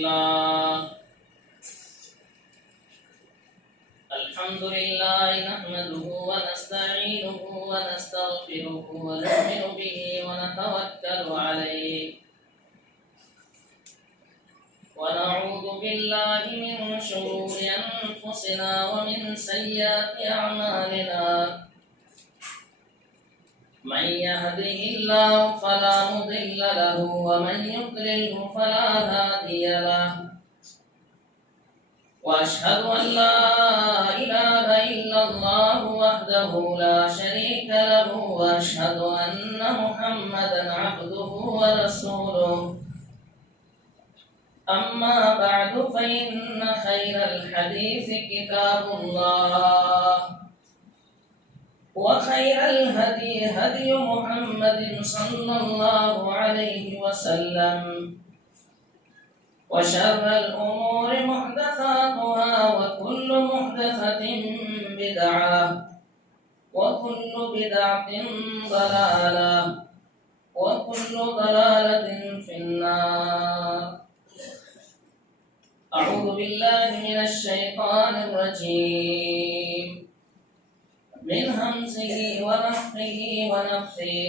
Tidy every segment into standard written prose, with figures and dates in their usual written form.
الله. الحمد لله نحمده ونستعينه ونستغفره ونؤمن به ونتوكل عليه ونعوذ بالله من شرور أنفسنا ومن سيئات أعمالنا. من يهده الله فلا مضل له ومن يضلله فلا هادي له. وأشهد أن لا إله إلا الله وحده لا شريك له وأشهد أن محمدا عبده ورسوله. أما بعد فإن خير الحديث كتاب الله وخير الهدي هدي محمد صلى الله عليه وسلم وشر الأمور محدثاتها وكل محدثة بدعة وكل بدعة ضلالة وكل ضلالة في النار. أعوذ بالله من الشيطان الرجيم من همزه ونفخه ونفثه.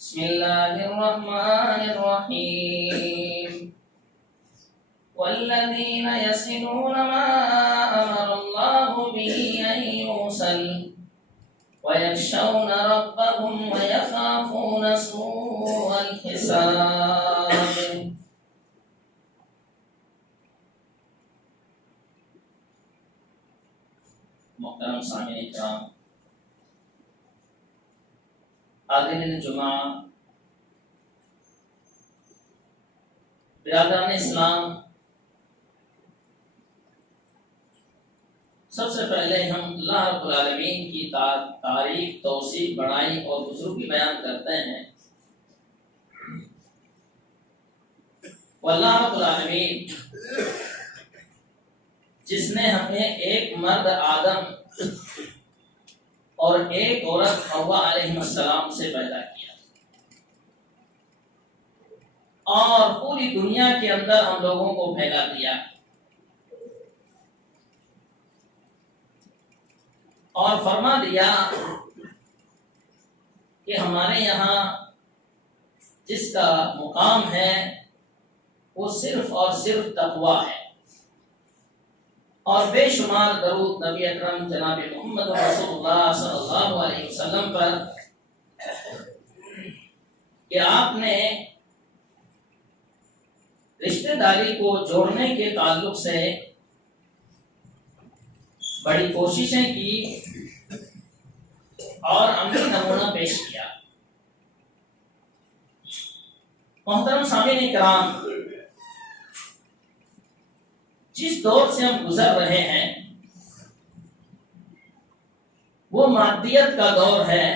بسم الله الرحمن الرحيم. والذين يصلون ما أمر الله به أن يوصل ويخشون ربهم ويخافون سوء الحساب. محترم سامعین کرام، حاضرین جمعہ، برادران اسلام، سب سے پہلے ہم اللہ رب العالمین کی تعریف، توصیف، بڑائی اور بزرگی بیان کرتے ہیں. اللہ رب العالمین جس نے ہمیں ایک مرد آدم اور ایک عورت حوا علیہ السلام سے پیدا کیا اور پوری دنیا کے اندر ہم لوگوں کو پھیلا دیا اور فرما دیا کہ ہمارے یہاں جس کا مقام ہے وہ صرف اور صرف تقویٰ ہے، اور بے شمار درود نبی اکرم جناب محمد رسول اللہ صلی اللہ علیہ وسلم پر کہ آپ نے رشتہ داری کو جوڑنے کے تعلق سے بڑی کوششیں کی اور عملی نمونہ پیش کیا. محترم سامعین کرام، جس دور سے ہم گزر رہے ہیں وہ مادیت کا دور ہے،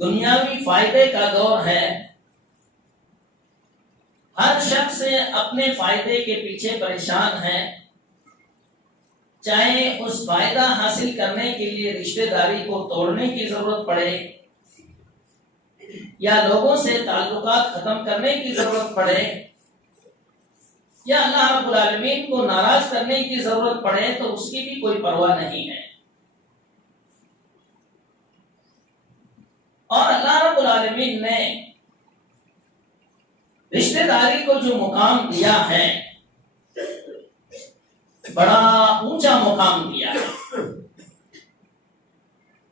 دنیاوی فائدے کا دور ہے. ہر شخص اپنے فائدے کے پیچھے پریشان ہے، چاہے اس فائدہ حاصل کرنے کے لیے رشتہ داری کو توڑنے کی ضرورت پڑے یا لوگوں سے تعلقات ختم کرنے کی ضرورت پڑے یا اللہ رب العالمین کو ناراض کرنے کی ضرورت پڑے، تو اس کی بھی کوئی پرواہ نہیں ہے. اور اللہ رب العالمین نے رشتہ داری کو جو مقام دیا ہے، بڑا اونچا مقام دیا ہے.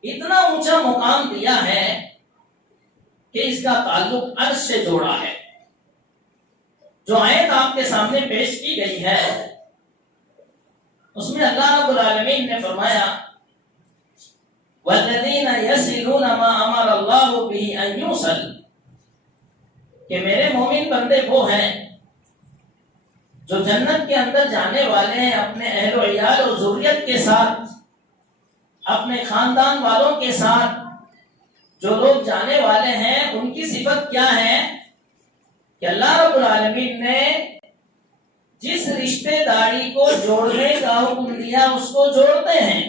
اتنا اونچا مقام دیا ہے کہ اس کا تعلق عرش سے جوڑا ہے. جو آیت آپ کے سامنے پیش کی گئی ہے اس میں اللہ رب العالمین نے فرمایا وَالَّذِينَ يَصِلُونَ مَا أَمَرَ اللَّهُ بِهِ أَن يُوصَلَ، کہ میرے مومن بندے وہ ہیں جو جنت کے اندر جانے والے ہیں اپنے اہل و عیال اور ذریت کے ساتھ، اپنے خاندان والوں کے ساتھ. جو لوگ جانے والے ہیں ان کی صفت کیا ہے کہ اللہ رب العالمین نے جس رشتے داری کو جوڑنے کا حکم دیا اس کو جوڑتے ہیں.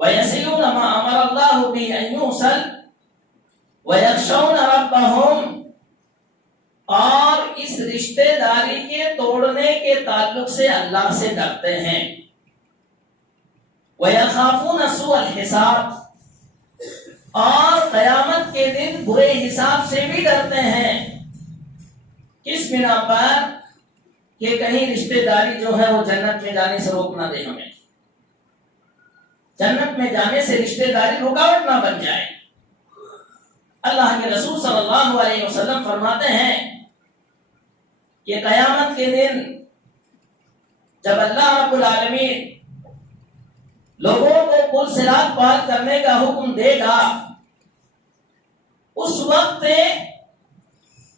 وَيَصِلُونَ مَا أَمَرَ اللَّهُ بِهِ أَن يُوصَلَ وَيَخْشَوْنَ رَبَّهُمْ اور اس رشتے داری کے توڑنے کے تعلق سے اللہ سے ڈرتے ہیں۔ وَيَخَافُونَ سُوءَ الْحِسَابِ، اور قیامت کے دن برے حساب سے بھی ڈرتے ہیں۔ کس بنا پر؟ کہ کہیں رشتے داری جو ہے وہ جنت میں جانے سے روک نہ دے، ہمیں جنت میں جانے سے رشتے داری رکاوٹ نہ بن جائے۔ اللہ کے رسول صلی اللہ علیہ وسلم فرماتے ہیں کہ قیامت کے دن جب اللہ رب العالمین لوگوں کو پل صراط پار کرنے کا حکم دے گا، اس وقت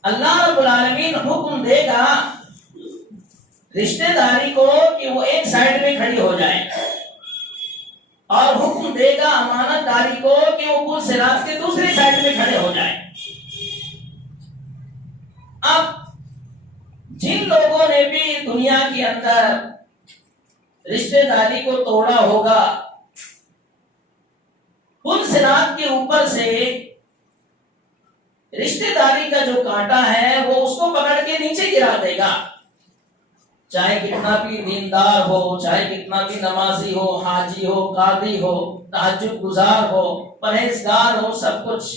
اللہ رب العالمین حکم دے گا رشتے داری کو کہ وہ ایک سائیڈ میں کھڑی ہو جائے، اور حکم دے گا امانت داری کو کہ وہ پل صراط کے دوسری سائیڈ میں کھڑے ہو جائے۔ اب جن لوگوں نے بھی دنیا کے اندر رشتے داری کو توڑا ہوگا، پل صراط کے اوپر سے رشتے داری کا جو کانٹا ہے وہ اس کو پکڑ کے نیچے گرا دے گا، چاہے کتنا بھی دیندار ہو، چاہے کتنا بھی نمازی ہو، حاجی ہو، قاضی ہو، تہجد گزار ہو، پرہیزگار ہو، سب کچھ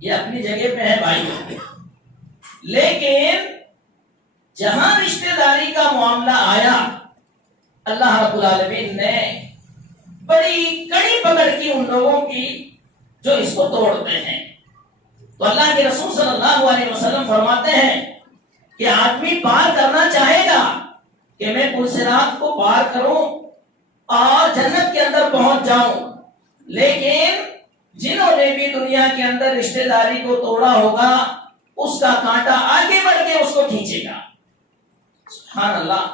یہ اپنی جگہ پہ ہے بھائی۔ لیکن جہاں رشتے داری کا معاملہ آیا، اللہ رب العالمین نے بڑی کڑی پکڑ کی ان لوگوں کی جو اس کو توڑتے ہیں۔ تو اللہ کے رسول صلی اللہ علیہ وسلم فرماتے ہیں کہ آدمی پار کرنا چاہے گا کہ میں پل صراط کو پار کروں اور جنت کے اندر پہنچ جاؤں، لیکن جنہوں نے بھی دنیا کے اندر رشتے داری کو توڑا ہوگا، اس کا کانٹا آگے بڑھ کے اس کو کھینچے گا۔ سبحان اللہ۔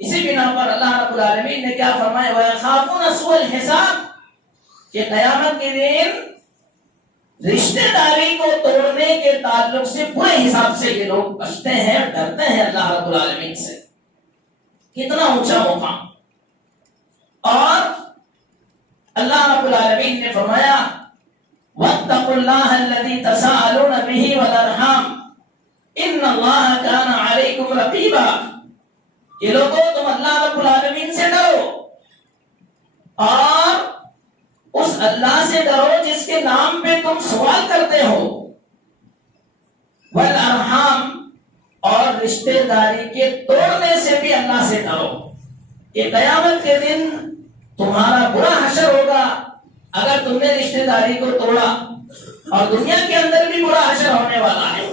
اسی بنا پر اللہ رب العالمین نے کیا فرمایا؟ وَيَخَافُونَ سُوءَ الْحِسَابِ، کہ قیامت کے دن رشتے داری کو توڑنے کے تعلق سے برے حساب سے یہ لوگ بچتے ہیں، ڈرتے ہیں اللہ رب العالمین سے۔ کتنا اونچا مقام! اور اللہ رب العالمین نے فرمایا وَاتَّقُوا اللَّهَ الَّذِي تَسَاءَلُونَ بِهِ وَالْأَرْحَامَ إِنَّ اللَّهَ كَانَ عَلَيْكُمْ رَقِيبًا، کہ لوگوں تم اللہ رب العالمین سے ڈرو اور اس اللہ سے ڈرو جس کے نام پہ تم سوال کرتے ہو، والارحام، اور رشتے داری کے توڑنے سے بھی اللہ سے ڈرو کہ قیامت کے دن تمہارا برا حشر ہوگا اگر تم نے رشتے داری کو توڑا، اور دنیا کے اندر بھی برا حشر ہونے والا ہے۔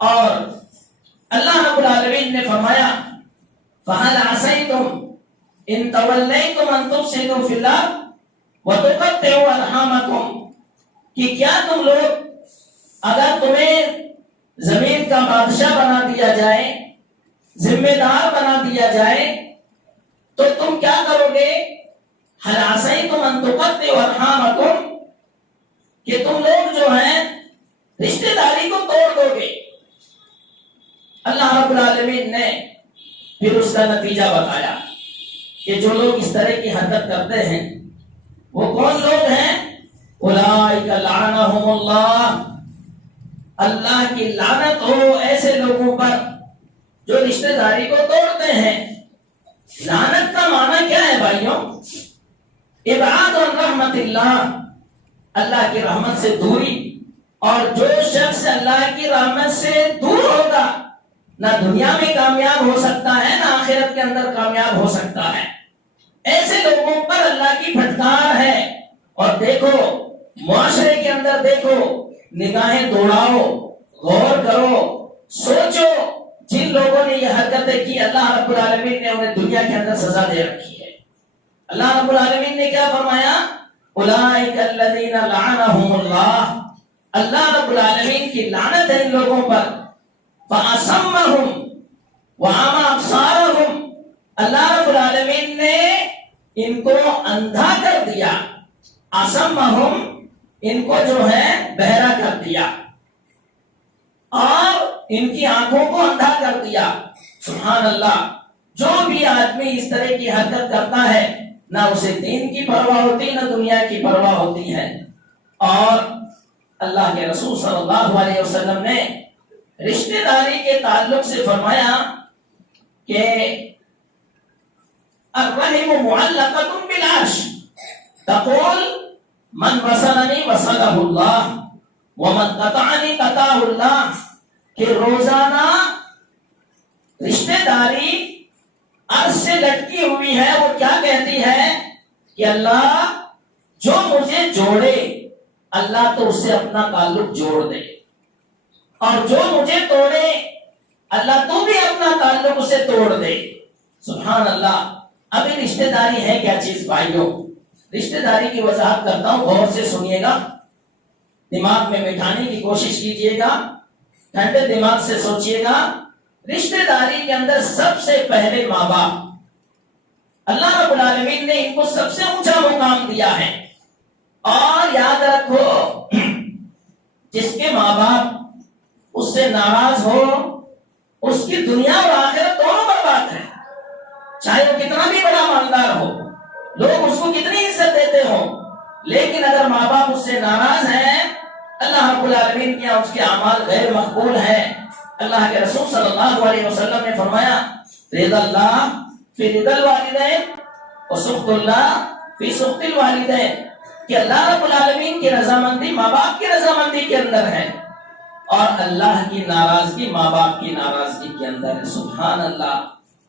اور اللہ رب العالمین نے فرمایا فَهَلْ عَصَيْتُمْ إِن تَوَلَّيْتُمْ أَن تُفْسِدُوا فِي الْأَرْضِ وَتُقَطِّعُوا أَرْحَامَكُمْ، کہ کیا تم لوگ اگر تمہیں زمین کا بادشاہ بنا دیا جائے، ذمہ دار بنا دیا جائے، تو تم کیا کرو گے؟ هَلْ عَصَيْتُمْ أَن تُقَطِّعُوا أَرْحَامَكُمْ، کہ تم لوگ جو ہیں رشتے داری کو توڑ دو گے۔ اللہ رب العالمین نے پھر اس کا نتیجہ بتایا کہ جو لوگ اس طرح کی حرکت کرتے ہیں وہ کون لوگ ہیں؟ اولئک لعنہم اللہ، اللہ کی لعنت ہو ایسے لوگوں پر جو رشتے داری کو توڑتے ہیں۔ لعنت کا معنی کیا ہے بھائیوں؟ ابعاد رحمت اللہ، اللہ کی رحمت سے دوری، اور جو شخص اللہ کی رحمت سے دور ہوگا نہ دنیا میں کامیاب ہو سکتا ہے نہ آخرت کے اندر کامیاب ہو سکتا ہے۔ ایسے لوگوں پر اللہ کی پھٹکار ہے۔ اور دیکھو معاشرے کے اندر، دیکھو نگاہیں دوڑاؤ، غور کرو، سوچو، جن لوگوں نے یہ حرکتیں کی اللہ رب العالمین نے انہیں دنیا کے اندر سزا دے رکھی ہے۔ اللہ رب العالمین نے کیا فرمایا؟ اولئک الذین لعنہم اللہ، اللہ رب العالمین کی لعنت ہے ان لوگوں پر۔ فَأَصَمَّهُمْ وَأَعْمَى أَبْصَارَهُمْ، اللہ رب العالمین نے ان کو اندھا کر دیا، اصمہم، ان کو جو ہے بہرا کر دیا، اور ان کی آنکھوں کو اندھا کر دیا۔ سبحان اللہ۔ جو بھی آدمی اس طرح کی حرکت کرتا ہے نہ اسے دین کی پرواہ ہوتی نہ دنیا کی پرواہ ہوتی ہے۔ اور اللہ کے رسول صلی اللہ علیہ وسلم نے رشتہ داری کے تعلق سے فرمایا کہ الرحم معلقۃ بالعرش تقول من وصلنی وصلہ اللہ ومن قطعنی قطعہ اللہ، کہ روزانہ رشتہ داری عرش سے لٹکی ہوئی ہے، وہ کیا کہتی ہے کہ اللہ جو مجھے جوڑے اللہ تو اس سے اپنا تعلق جوڑ دے، اور جو مجھے توڑے اللہ تو بھی اپنا تعلق اسے توڑ دے۔ سبحان اللہ۔ ابھی رشتہ داری ہے کیا چیز بھائیوں؟ رشتہ داری کی وضاحت کرتا ہوں، غور سے سنیے گا، دماغ میں بٹھانے کی کوشش کیجیے گا، ٹھنڈے دماغ سے سوچیے گا۔ رشتہ داری کے اندر سب سے پہلے ماں باپ، اللہ رب العالمین نے ان کو سب سے اونچا مقام دیا ہے۔ اور یاد رکھو، جس کے ماں باپ اس سے ناراض ہو اس کی دنیا اور آخرت دونوں برباد ہے، چاہے وہ کتنا بھی بڑا مالدار ہو، لوگ اس کو کتنی عزت دیتے ہو، لیکن اگر ماں باپ اس سے ناراض ہیں اللہ رب العالمین کیا اس کے اعمال غیر مقبول ہیں۔ اللہ کے رسول صلی اللہ علیہ وسلم نے فرمایا رضا اللہ فی رضا الوالدین وسخط اللہ فی سخط الوالدین، کہ اللہ رب العالمین کی رضامندی ماں باپ کی رضامندی کے اندر ہے، اور اللہ کی ناراضگی ماں باپ کی ناراضگی کے اندر ہے۔ سبحان اللہ۔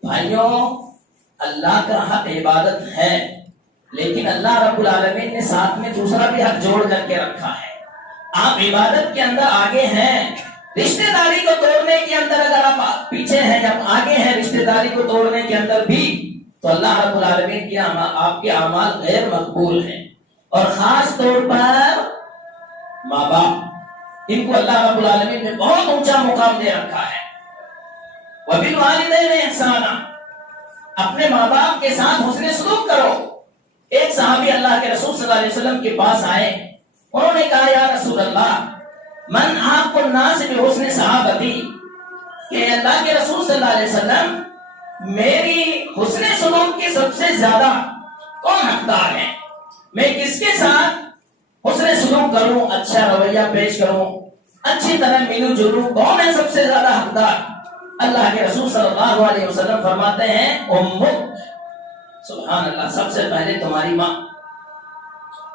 بھائیوں، اللہ کا حق عبادت ہے، لیکن اللہ رب العالمین نے ساتھ میں دوسرا بھی حق جوڑ کر کے رکھا ہے۔ آپ عبادت کے اندر آگے ہیں، رشتہ داری کو توڑنے کے اندر اگر آپ پیچھے ہیں یا آگے ہیں رشتہ داری کو توڑنے کے اندر بھی، تو اللہ رب العالمین کی آپ کے اعمال غیر مقبول ہیں، اور خاص طور پر ماں باپ، ان کو اللہ رب العالمین نے بہت اونچا مقام دے رکھا ہے۔ وَبِالْوَالِدَيْنِ إِحْسَانًا، اپنے ماں باپ کے ساتھ حسن سلوک کرو۔ ایک صحابی اللہ کے رسول صلی اللہ علیہ وسلم کے پاس آئے، انہوں نے کہا یا رسول اللہ من آپ کو الناس بحسن صحابتی، کہ اللہ کے رسول صلی اللہ علیہ وسلم میری حسن سلوک کی سب سے زیادہ کون حقدار ہے؟ میں کس کے ساتھ حسن سلوک کروں، اچھا رویہ پیش کروں، اچھی طرح ملوں جلوں، کون ہے سب سے زیادہ حقدار؟ اللہ کے رسول صلی اللہ علیہ وسلم فرماتے ہیں امک، سبحان اللہ، سب سے پہلے تمہاری ماں۔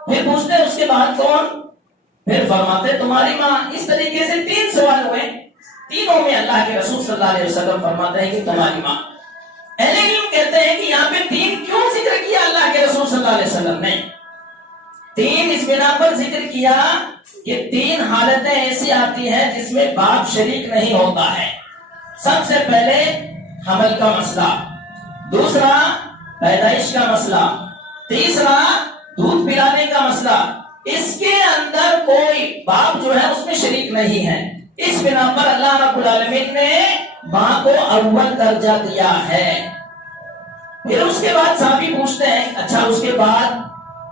پھر پوچھتے ہیں اس کے بعد کون؟ پھر فرماتے تمہاری ماں۔ اس طریقے سے 3 سوال ہوئے، تینوں میں اللہ کے رسول صلی اللہ علیہ وسلم فرماتے ہیں کہ تمہاری ماں۔ اہل علم کہتے ہیں کہ یہاں پہ 3 کیوں ذکر کیا اللہ کے رسول صلی اللہ علیہ وسلم نے؟ 3 اس بنا پر ذکر کیا کہ 3 حالتیں ایسی آتی ہیں جس میں باپ شریک نہیں ہوتا ہے۔ سب سے پہلے حمل کا مسئلہ، دوسرا پیدائش کا مسئلہ، تیسرا دودھ پلانے کا مسئلہ۔ اس کے اندر کوئی باپ جو ہے اس میں شریک نہیں ہے، اس بنا پر اللہ رب العالمین نے ماں کو اول درجہ دیا ہے۔ پھر اس کے بعد صحابی پوچھتے ہیں اچھا اس کے بعد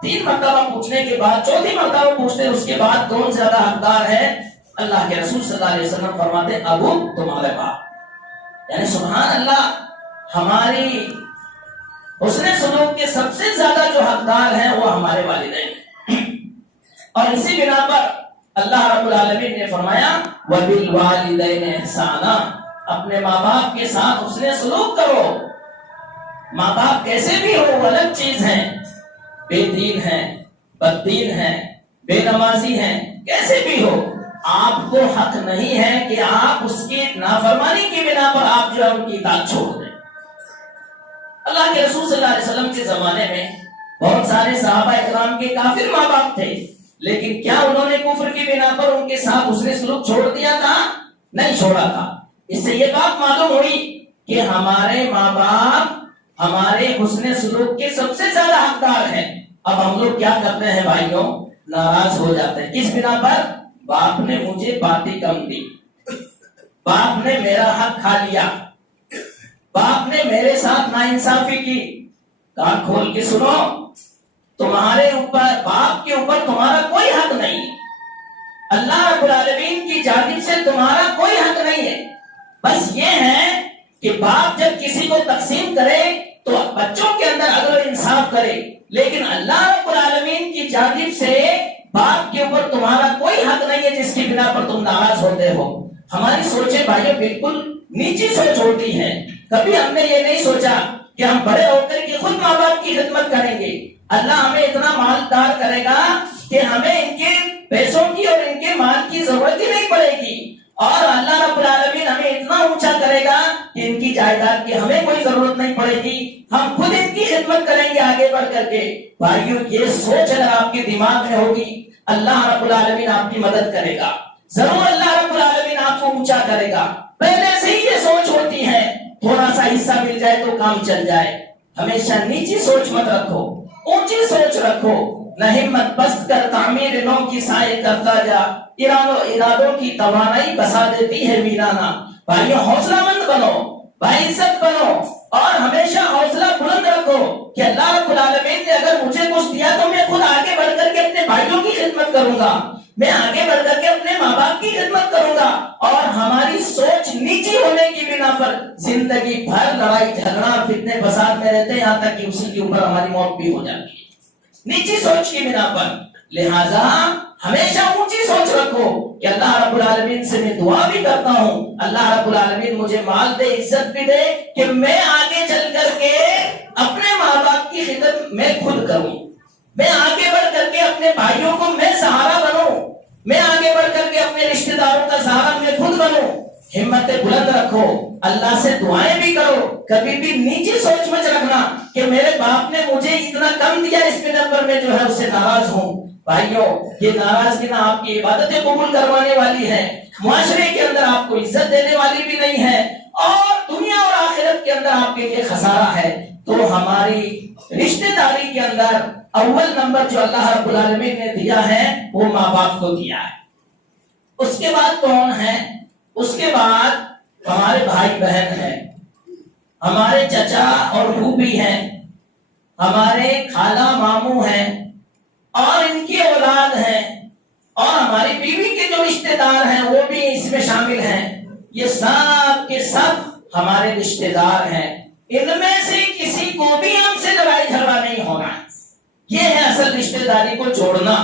3 مرتبہ پوچھنے کے بعد 4تھی مرتبہ پوچھتے ہیں اس کے بعد کون زیادہ حقدار ہے؟ اللہ کے رسول صلی اللہ علیہ وسلم فرماتے ہیں ابو، تمہارے باپ۔ یعنی سبحان اللہ، ہماری حسن سلوک کے سب سے زیادہ جو حقدار ہیں وہ ہمارے والدین، اور اسی بنا پر اللہ رب العالمین نے فرمایا وَبِالْوَالِدَيْنِ إِحْسَانًا، اپنے ماں باپ کے ساتھ حسن سلوک کرو۔ ماں باپ کیسے بھی ہو، وہ الگ چیز ہیں، بے دین ہیں، بد دین ہیں، بے نمازی ہیں، کیسے بھی ہو، آپ کو حق نہیں ہے کہ آپ اس کی نافرمانی کی بنا پر آپ جو ہے ان کی اطاعت چھوڑ دیں۔ اللہ کے رسول صلی اللہ علیہ وسلم کے زمانے میں بہت سارے صحابہ اکرام کے کافر ماں باپ تھے، لیکن کیا انہوں نے کفر کی بنا پر ان کے ساتھ حسن سلوک چھوڑ دیا تھا؟ نہیں چھوڑا تھا۔ اس سے یہ بات معلوم ہوئی کہ ہمارے ماں باپ ہمارے حسن سلوک کے سب سے زیادہ حقدار ہیں۔ اب ہم لوگ کیا کرتے ہیں بھائیوں؟ ناراض ہو جاتے ہیں، کس بنا پر؟ باپ نے مجھے باتیں کم دی، باپ نے میرا حق کھا لیا، باپ نے میرے ساتھ ناانصافی کی۔ کان کھول کے سنو، تمہارے اوپر، باپ کے اوپر تمہارا کوئی حق نہیں، اللہ رب العالمین کی جانب سے تمہارا کوئی حق نہیں ہے۔ بس یہ ہے کہ باپ جب کسی کو تقسیم کرے تو بچوں کے اندر عدل و انصاف کرے، لیکن اللہ رب العالمین کی جانب سے باپ کے اوپر تمہارا کوئی حق نہیں ہے جس کی بنا پر تم ناراض ہوتے ہو۔ ہماری سوچیں بھائیوں بالکل نیچی سوچ ہوتی ہے. کبھی ہم نے یہ نہیں سوچا کہ ہم بڑے ہو کر کے خود ماں باپ کی خدمت کریں گے. اللہ ہمیں اتنا مالدار کرے گا کہ ہمیں ان کے پیسوں کی اور ان کے مال کی ضرورت ہی نہیں پڑے گی. اور اللہ رب العالمین ہمیں اتنا اونچا کرے گا کہ ان کی جائیداد کی ہمیں کوئی ضرورت نہیں پڑے گی. ہم خود ان کی خدمت کریں گے آگے بڑھ کر کے. بھائیو یہ سوچ اگر آپ کے دماغ میں ہوگی اللہ رب العالمین آپ کی مدد کرے گا. ضرور اللہ رب العالمین آپ کو اونچا کرے گا. پہلے سے ہی یہ سوچ ہوتی ہے تھوڑا سا حصہ مل جائے تو کام چل جائے. ہمیشہ نیچی سوچ مت رکھو, اونچی سوچ رکھو. نہ ہمت پست کر تعمیر نو کی سائے کرتا جا, ارادوں کی توانائی بسا دیتی ہے ویرانہ. بھائیو حوصلہ مند بنو, باعزت بنو اور ہمیشہ حوصلہ بلند رکھو کہ اللہ رب العالمین نے اگر مجھے کچھ دیا تو میں خود آگے بڑھ کر کے اپنے بھائیوں کی خدمت کروں گا, میں آگے بڑھ کر کے اپنے ماں باپ کی خدمت کروں گا. اور ہماری سوچ نیچی ہونے کی بنا پر زندگی بھر لڑائی جھگڑا فتنے فساد میں رہتے ہیں, یہاں تک کہ اسی کے اوپر ہماری موت بھی ہو جاتی ہے نیچی سوچ کی بنا پر. لہذا ہمیشہ اونچی سوچ رکھو کہ اللہ رب العالمین سے میں دعا بھی کرتا ہوں اللہ رب العالمین مجھے مال دے, عزت بھی دے کہ میں آگے چل کر کے اپنے ماں باپ کی خدمت میں خود کروں, میں آگے بڑھ کر کے اپنے بھائیوں کو میں سہارا بنوں, میں آگے بڑھ کر کے اپنے رشتہ داروں کا سہارا میں خود بنوں. ہمت بلند رکھو, اللہ سے دعائیں بھی کرو. کبھی بھی نیچی سوچ مت رکھنا کہ میرے باپ نے مجھے اتنا کم دیا اس بنا پر میں جو ہے اس سے ناراض ہوں. بھائیوں یہ ناراضگی نہ آپ کی عبادتیں قبول کروانے والی ہے, معاشرے کے اندر آپ کو عزت دینے والی بھی نہیں ہے, اور دنیا اور آخرت کے اندر آپ کے لیے خسارہ ہے. تو ہماری رشتہ داری کے اندر اول نمبر جو اللہ رب العالمین نے دیا ہے وہ ماں باپ کو دیا ہے. اس کے بعد کون ہے؟ اس کے بعد ہمارے بھائی بہن ہیں, ہمارے چچا اور پھوپھی ہیں, ہمارے خالہ ماموں ہیں اور ان کی اولاد ہیں, اور ہماری بیوی کے جو رشتہ دار ہیں وہ بھی اس میں شامل ہیں. یہ سب کے سب ہمارے رشتہ دار ہیں. ان میں سے کسی کو بھی ہم سے لڑائی جھگڑا نہیں ہونا. یہ ہے اصل رشتہ داری کو جوڑنا,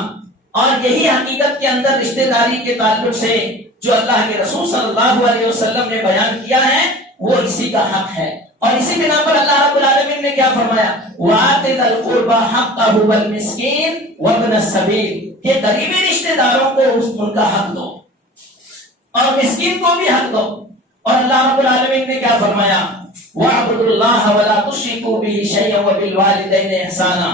اور یہی حقیقت کے اندر رشتہ داری کے تعلق سے جو اللہ کے رسول صلی اللہ علیہ وسلم نے بیان کیا ہے وہ اسی کا حق ہے. اور اسی بنا پر اللہ رب العالمین نے کیا فرمایا, وَآتِ ذَا الْقُرْبَى حَقَّهُ وَالْمِسْكِينَ وَابْنَ السَّبِيلِ, کہ قریبی رشتہ داروں کو ان کا حق دو اور مسکین کو بھی حق دو. اور اللہ رب العالمین نے کیا فرمایا, وَاعْبُدُوا اللَّهَ وَلَا تُشْرِكُوا بِهِ شَيْئًا وَبِالْوَالِدَيْنِ إِحْسَانًا,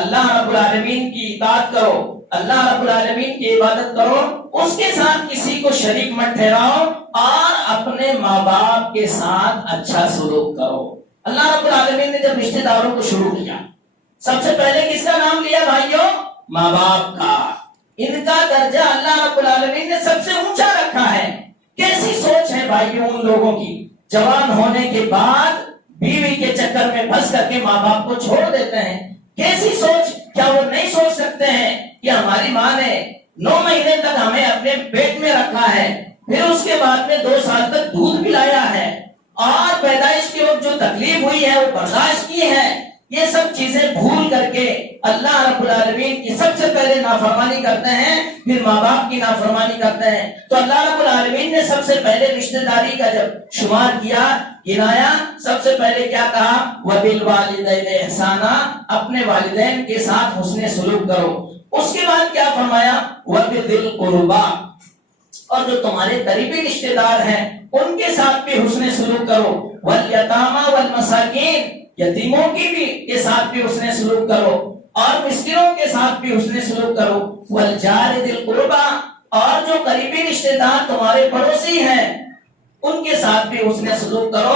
اللہ رب العالمین کی اطاعت کرو, اللہ رب العالمین کی عبادت کرو, اس کے ساتھ کسی کو شریک مت ٹھہراؤ, اور اپنے ماں باپ کے ساتھ اچھا سلوک کرو. اللہ رب العالمین نے جب رشتہ داروں کو شروع کیا سب سے پہلے کس کا نام لیا بھائیوں؟ ماں باپ کا. ان کا درجہ اللہ رب العالمین نے سب سے اونچا رکھا ہے. کیسی سوچ ہے بھائیوں ان لوگوں کی, جوان ہونے کے بعد بیوی کے چکر میں پھنس کر کے ماں باپ کو چھوڑ دیتے ہیں. کیسی سوچ, کیا وہ نہیں سوچ سکتے ہیں کہ ہماری ماں نے 9 مہینے تک ہمیں اپنے پیٹ میں رکھا ہے, پھر اس کے بعد میں 2 سال تک دودھ پلایا ہے, اور پیدائش کے وقت جو تکلیف ہوئی ہے وہ برداشت کی ہے. یہ سب چیزیں بھول کر کے اللہ رب العالمین کی سب سے پہلے نافرمانی کرتے ہیں, پھر ماں باپ کی نافرمانی کرتے ہیں. تو اللہ رب العالمین نے سب سے پہلے رشتہ داری کا جب شمار کیا, گنایا, سب سے پہلے کیا کہا, وَبِالْوَالِدَيْنِ إِحْسَانًا, اپنے والدین کے ساتھ حسن سلوک کرو. اس کے بعد کیا فرمایا, وَبِذِي الْقُرْبَى, اور جو تمہارے قریبی رشتہ دار ہیں ان کے ساتھ بھی حسن سلوک کرو. وَالْيَتَامَى وَالْمَسَاكِينَ, یتیموں کی بھی کے ساتھ بھی حسن سلوک کرو, اور مسکینوں کے ساتھ بھی حسن سلوک کرو. وَالْجَارِ ذِي الْقُرْبَى, اور جو قریبی رشتہ دار تمہارے پڑوسی ہیں ان کے ساتھ بھی حسن سلوک کرو,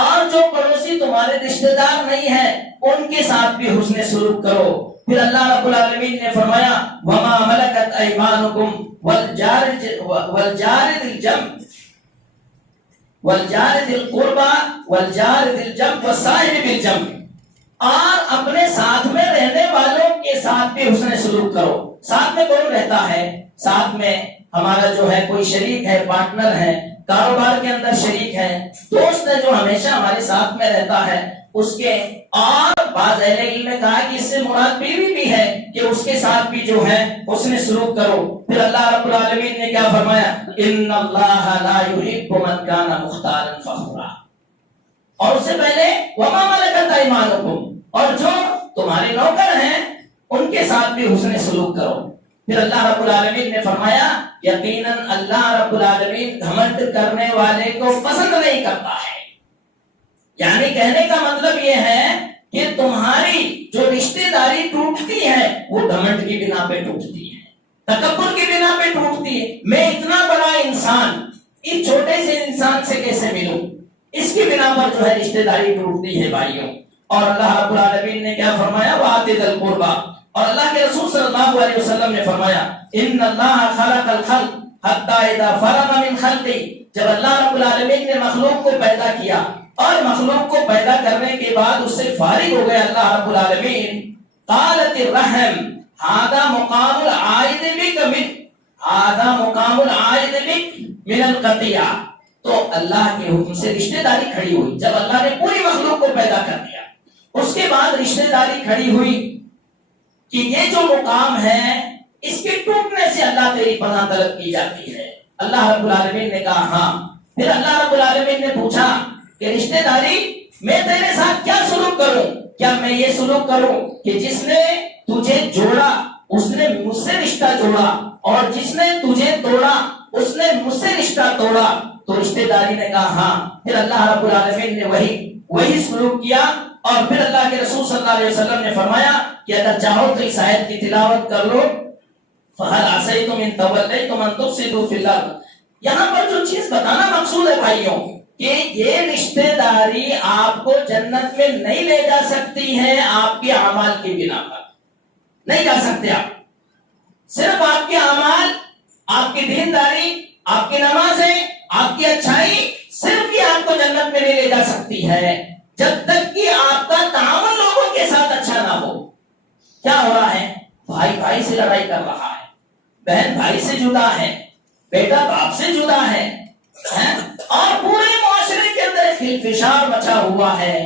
اور جو پڑوسی تمہارے رشتہ دار نہیں ہیں ان کے ساتھ بھی حسن سلوک کرو. پھر اللہ رب العالمین نے فرمایا, وَمَا مَلَكَتْ أَيْمَانُكُمْ وَالْجَارِ ذِي الْقُرْبَى وَالْجَارِ ذِي الْجَنبِ وَالصَّاحِبِ بِالْجَنبِ, اور اپنے ساتھ میں رہنے والوں کے ساتھ بھی حسن سلوک کرو. ساتھ میں کون رہتا ہے؟ ساتھ میں ہمارا جو ہے کوئی شریک ہے, پارٹنر ہے, کاروبار کے اندر شریک ہے، دوست ہے جو ہمیشہ ہمارے ساتھ میں رہتا ہے اس کے، اور بعض اہل علم نے کہا کہ اس سے مراد بیوی بھی ہے کہ اس کے ساتھ بھی جو ہے حسن سلوک کرو۔ پھر اللہ رب العالمین نے کیا فرمایا؟ ان اللہ لا يحب من كان مختالا فخورا، اور اس سے پہلے وما ملکت ایمانکم، اور جو تمہارے نوکر ہیں ان کے ساتھ بھی حسن سلوک کرو۔ پھر اللہ رب العالمین نے فرمایا یقیناً اللہ رب العالمین گھمنڈ کرنے والے کو پسند نہیں کرتا ہے۔ یعنی کہنے کا مطلب یہ ہے کہ تمہاری جو رشتہ داری ٹوٹتی ہے وہ گھمنڈ کی بنا پہ ٹوٹتی ہے، تکبر کی بنا پہ ٹوٹتی ہے۔ میں اتنا بڑا انسان اس چھوٹے سے انسان سے کیسے ملوں، اس کی بنا پر جو ہے رشتہ داری ٹوٹتی ہے بھائیوں۔ اور اللہ رب العالمین نے کیا فرمایا؟ وَآتِ ذِی الْقُرْبَى، اور اللہ کے رسول صلی اللہ علیہ وسلم نے فرمایا ان اللہ خلق الخلق حتی اذا فرغ من خلقی، جب اللہ رب العالمین نے مخلوق کو پیدا کیا اور مخلوق کو پیدا کرنے کے بعد اس سے فارغ ہو گئے اللہ رب العالمین، قالت الرحم هذا مقام العائد بک من هذا مقام العائد بک من القطیع، تو اللہ کے حکم سے رشتہ داری کھڑی ہوئی۔ جب اللہ نے پوری مخلوق کو پیدا کر دیا اس کے بعد رشتہ داری کھڑی ہوئی کہ یہ جو مقام ہے اس کے ٹوٹنے سے اللہ تیری پناہ طلب کی جاتی ہے۔ اللہ رب العالمین نے کہا ہاں۔ پھر اللہ رب العالمین نے پوچھا کہ رشتہ داری میں تیرے ساتھ کیا سلوک کروں؟ کیا میں یہ سلوک کروں کہ جس نے تجھے جوڑا اس نے مجھ سے رشتہ جوڑا، اور جس نے تجھے توڑا اس نے مجھ سے رشتہ توڑا؟ تو رشتہ داری نے کہا ہاں۔ پھر اللہ رب العالمین نے وہی سلوک کیا، اور پھر اللہ کے رسول صلی اللہ علیہ وسلم نے فرمایا کہ اگر چاہو تو اس آیت کی تلاوت کر لو، فَهَلْ عَصَيْتُمْ إِن تَوَلَّيْتُمْ أَن تُفْسِدُوا فِي الْأَرْضِ۔ یہاں پر جو چیز بتانا مقصود ہے بھائیوں کہ یہ رشتہ داری آپ کو جنت میں نہیں لے جا سکتی ہے آپ کے اعمال کی بنا پر، نہیں جا سکتے آپ۔ صرف آپ کے اعمال، آپ کی دینداری، آپ کی نمازیں، آپ کی اچھائی، صرف یہ آپ کو جنت میں نہیں لے جا سکتی ہے جب تک کہ آپ کا تعامل لوگوں کے ساتھ اچھا نہ ہو۔ کیا ہو رہا ہے؟ بھائی بھائی سے لڑائی کر رہا ہے، بہن بھائی سے جدا ہے، بیٹا باپ سے جدا ہے، اور پورے معاشرے کے اندر خلفشار مچا ہوا ہے۔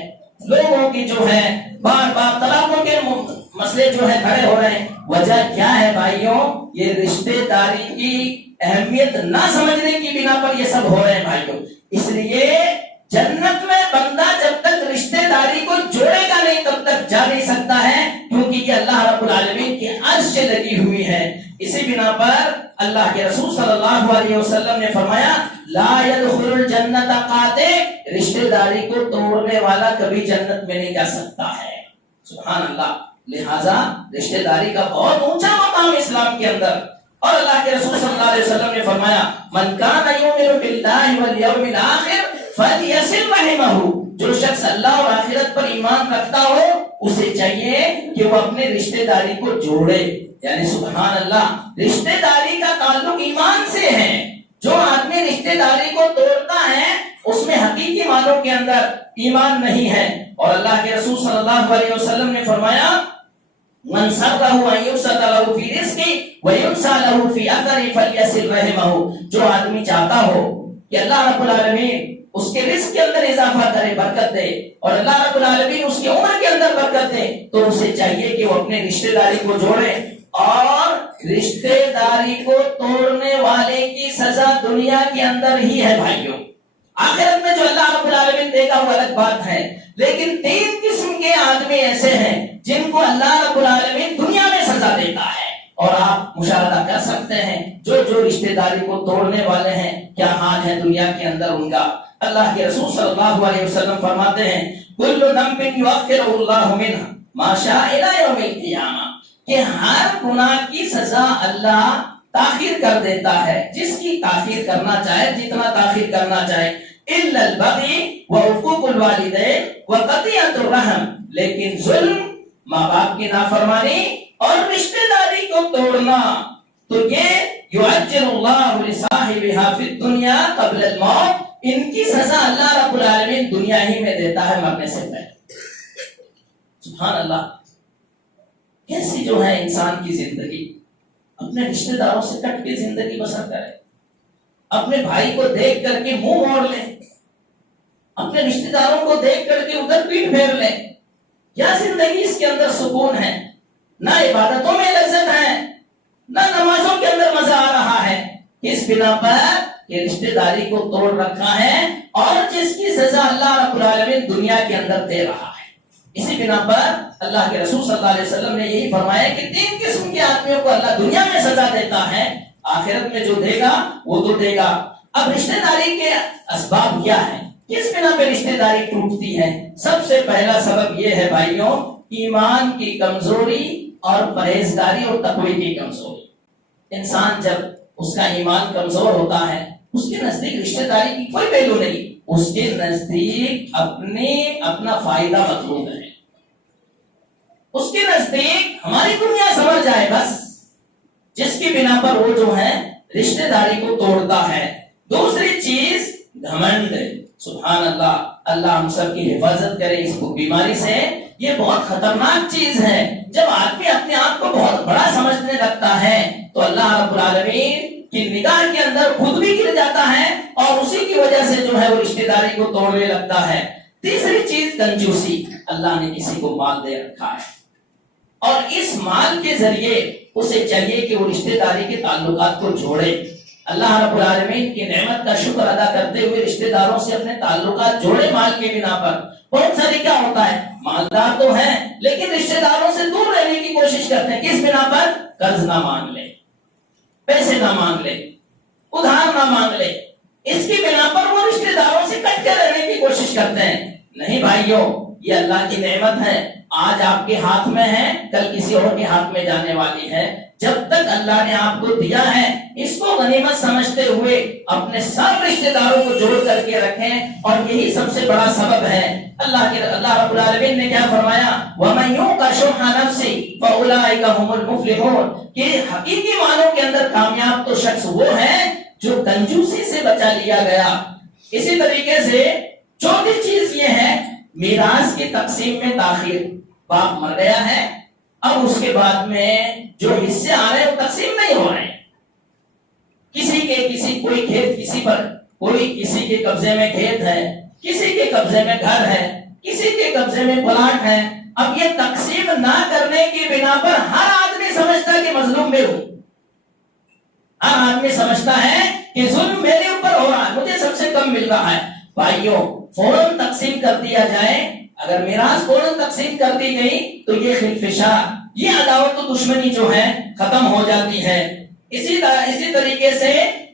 لوگوں کی جو ہے بار بار طلاقوں کے مسئلے جو ہے کھڑے ہو رہے ہیں۔ وجہ کیا ہے بھائیوں؟ یہ رشتہ داری کی اہمیت نہ سمجھنے کی بنا پر یہ سب ہو رہے ہیں بھائیوں۔ اس لیے جنت میں بندہ جب تک رشتہ داری کو جوڑے گا نہیں تب تک جا نہیں سکتا ہے، کیونکہ یہ اللہ رب العالمین کی عرش سے لگی ہوئی ہے۔ اسی بنا پر اللہ کے رسول صلی اللہ علیہ وسلم نے فرمایا لا يدخل الجنت قاطع، رشتہ داری کو توڑنے والا کبھی جنت میں نہیں جا سکتا ہے۔ سبحان اللہ۔ لہذا رشتہ داری کا بہت اونچا مقام اسلام کے اندر، اور اللہ کے رسول صلی اللہ علیہ وسلم نے فرمایا من کان یؤمن باللہ والیوم الآخر فلیصل رحمہ، جو شخص اللہ اور آخرت پر ایمان رکھتا ہو اسے چاہیے کہ وہ اپنے رشتہ داری کو جوڑے۔ یعنی سبحان اللہ، رشتہ داری کا تعلق ایمان سے ہے۔ جو آدمی رشتہ داری کو توڑتا ہے اس میں حقیقی معنوں کے اندر ایمان نہیں ہے۔ اور اللہ کے رسول صلی اللہ علیہ وسلم نے فرمایا من سرہ ان یبسط له فی رزقہ وینسى له فی اثرہ فلیصل رحمہ، جو آدمی چاہتا ہو کہ اللہ رب العالمین اس کے رزق کے اندر اضافہ کرے، برکت دے، اور اللہ رب العالمین اس کی عمر کے اندر برکت دے، تو اسے چاہیے کہ وہ اپنے رشتہ داری کو جوڑے۔ اور رشتہ داری کو توڑنے والے کی سزا دنیا کے اندر ہی ہے بھائیوں۔ آخرت میں جو اللہ رب العالمین دے گا وہ الگ بات ہے، لیکن 3 قسم کے آدمی ایسے ہیں جن کو اللہ رب العالمین دنیا میں سزا دیتا ہے، اور آپ مشاہدہ کر سکتے ہیں جو رشتہ داری کو توڑنے والے ہیں کیا حال ہے دنیا کے اندر ان کا۔ اللہ کے رسول صلی اللہ علیہ وسلم فرماتے ہیں کل ذنب یؤخرہ اللہ منہ ما شاء الی یوم القیامہ، کہ ہر گناہ کی سزا اللہ تاخیر کر دیتا ہے، جس کی تاخیر کرنا چاہے، جتنا تاخیر کرنا چاہے، الا البغی وعقوق الوالدین وقطیعۃ الرحم، لیکن ظلم، ماں باپ کی نافرمانی اور رشتہ داری کو توڑنا، تو یہ یعجل اللہ لصاحبها فی الدنیا قبل الموت، ان کی سزا اللہ رب العالمین دنیا ہی میں دیتا ہے مرنے سے پہلے۔ سبحان اللہ۔ کیسی جو ہے انسان کی زندگی، اپنے رشتہ داروں سے کٹ کے زندگی بسر کرے، اپنے بھائی کو دیکھ کر کے منہ موڑ لیں، اپنے رشتہ داروں کو دیکھ کر کے ادھر پیٹ پھیر لیں، کیا زندگی اس کے اندر سکون ہے؟ نہ عبادتوں میں لذت ہے، نہ نمازوں کے اندر مزہ آ رہا ہے، کس بنا پر کہ رشتہ داری کو توڑ رکھا ہے اور جس کی سزا اللہ رب العالمین دنیا کے اندر دے رہا ہے۔ اسی بنا پر اللہ کے رسول صلی اللہ علیہ وسلم نے یہی فرمایا کہ 3 قسم کے آدمیوں کو اللہ دنیا میں سزا دیتا ہے، آخرت میں جو دے گا وہ تو دے گا۔ اب رشتہ داری کے اسباب کیا ہے؟ کس بنا پہ رشتہ داری ٹوٹتی ہے؟ سب سے پہلا سبب یہ ہے بھائیوں، ایمان کی کمزوری اور پرہیزگاری اور تقوی کی کمزوری۔ انسان جب اس کا ایمان کمزور ہوتا ہے، اس کے نزدیک رشتہ داری کی کوئی ویلو نہیں، اس کے نزدیک اپنا فائدہ مطلوب ہے، اس کے نزدیک ہماری دنیا سمجھ جائے بس، جس کی بنا پر وہ جو ہے رشتہ داری کو توڑتا ہے۔ دوسری چیز گھمنڈ، سبحان اللہ، اللہ ہم سب کی حفاظت کرے اس بیماری سے۔ یہ بہت خطرناک چیز ہے، جب آدمی اپنے آپ کو بہت بڑا سمجھنے لگتا ہے تو اللہ رب العالمین کی نگاہ کے اندر خود بھی گر جاتا ہے اور اسی کی وجہ سے جو ہے وہ رشتہ داری کو توڑنے لگتا ہے۔ تیسری چیز کنجوسی، اللہ نے کسی کو مال دے رکھا ہے اور اس مال کے ذریعے اسے چاہیے کہ وہ رشتہ داری کے تعلقات کو جوڑے۔ اللہ رب العالمین کی نعمت کا شکر ادا کرتے ہوئے رشتہ داروں سے اپنے تعلقات جوڑے مال کے بنا پر۔ بہت سارے کیا ہوتا ہے، مالدار تو ہیں لیکن رشتہ داروں سے دور رہنے کی کوشش کرتے ہیں، کس بنا پر؟ قرض نہ مانگ لے، پیسے نہ مانگ لے، ادھار نہ مانگ لے، اس کی بنا پر وہ رشتہ داروں سے کٹ کے رہنے کی کوشش کرتے ہیں۔ نہیں بھائیوں، یہ اللہ کی نعمت ہے، آج آپ کے ہاتھ میں ہے، کل کسی اور کے ہاتھ میں جانے والی ہے۔ جب تک اللہ نے آپ کو دیا ہے اس کو غنیمت سمجھتے ہوئے اپنے سب رشتہ داروں کو جوڑ کر کے رکھیں، اور یہی سب سے بڑا سبب ہے۔ اللہ رب العالمین نے کیا فرمایا؟ وَمَن يُوقَ شُحَّ نَفْسِهِ فَأُولَٰئِكَ هُمُ الْمُفْلِحُونَ، کہ حقیقی معنوں کے اندر کامیاب تو شخص وہ ہے جو کنجوسی سے بچا لیا گیا۔ اسی طریقے سے چوتھی چیز یہ ہے میراث کی تقسیم میں تاخیر۔ باپ مر گیا ہے، اب اس کے بعد میں جو حصے آ رہے ہیں وہ تقسیم نہیں ہو رہے ہیں، کوئی کھیت کسی پر، کوئی کسی کے قبضے میں کھیت ہے، کسی کے قبضے میں گھر ہے، کسی کے قبضے میں پلاٹ ہے۔ اب یہ تقسیم نہ کرنے کی بنا پر ہر آدمی سمجھتا ہے کہ مظلوم میں ہوں، ہر آدمی سمجھتا ہے کہ ظلم میرے اوپر ہو رہا ہے، مجھے سب سے کم مل رہا ہے۔ بھائیوں، فوراً تقسیم کر دیا جائے، اگر میراث فوراً تقسیم کر دی گئی تو یہ خلفشا، یہ عداوت و دشمنی جو ہے ختم ہو جاتی ہے۔ اسی طریقے سے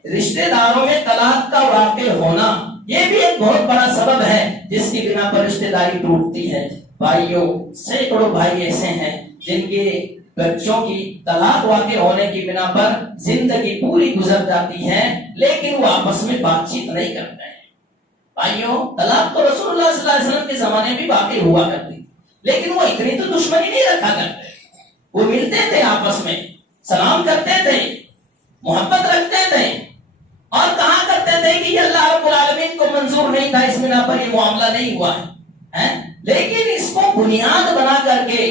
رشتہ داروں میں طلاق کا واقع ہونا، یہ بھی ایک بہت بڑا سبب ہے جس کی بنا پر رشتہ داری ٹوٹتی ہے۔ بھائیوں، سینکڑوں بھائی ایسے ہیں جن کے بچوں کی طلاق واقع ہونے کی بنا پر زندگی پوری گزر جاتی ہے لیکن وہ آپس میں بات چیت نہیں کرتے ہیں۔ بھائیوں، طلاق تو رسول اللہ صلی اللہ علیہ وسلم کے زمانے میں واقع ہوا کرتی، لیکن وہ اتنی تو دشمنی نہیں رکھا کرتے، وہ ملتے تھے، آپس میں سلام کرتے تھے، محبت رکھتے تھے، اور کہا کرتے تھے کہ یہ اللہ رب العالمین کو منظور نہیں تھا، اس بنا پر یہ معاملہ نہیں ہوا ہے۔ لیکن اس کو بنیاد بنا کر کے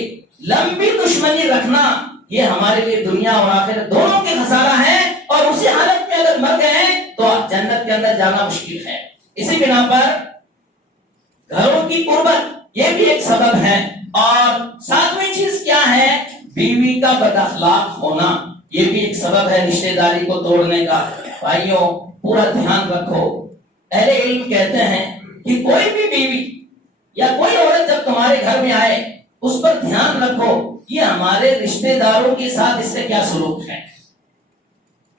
لمبی دشمنی رکھنا، یہ ہمارے لیے دنیا اور آخرت دونوں کے خسارہ ہے، اور اسی حالت میں اگر مر گئے تو جنت کے اندر جانا مشکل ہے۔ اسی بنا پر گھروں کی قربت یہ بھی ایک سبب ہے۔ اور ساتویں چیز کیا ہے؟ بیوی کا بد اخلاق ہونا، یہ بھی ایک سبب ہے رشتہ داری کو توڑنے کا۔ بھائیوں، پورا دھیان رکھو، اہل علم کہتے ہیں کہ کوئی بھی بیوی یا کوئی عورت جب تمہارے گھر میں آئے اس پر دھیان رکھو یہ ہمارے رشتہ داروں کے ساتھ اس سے کیا سلوک ہے۔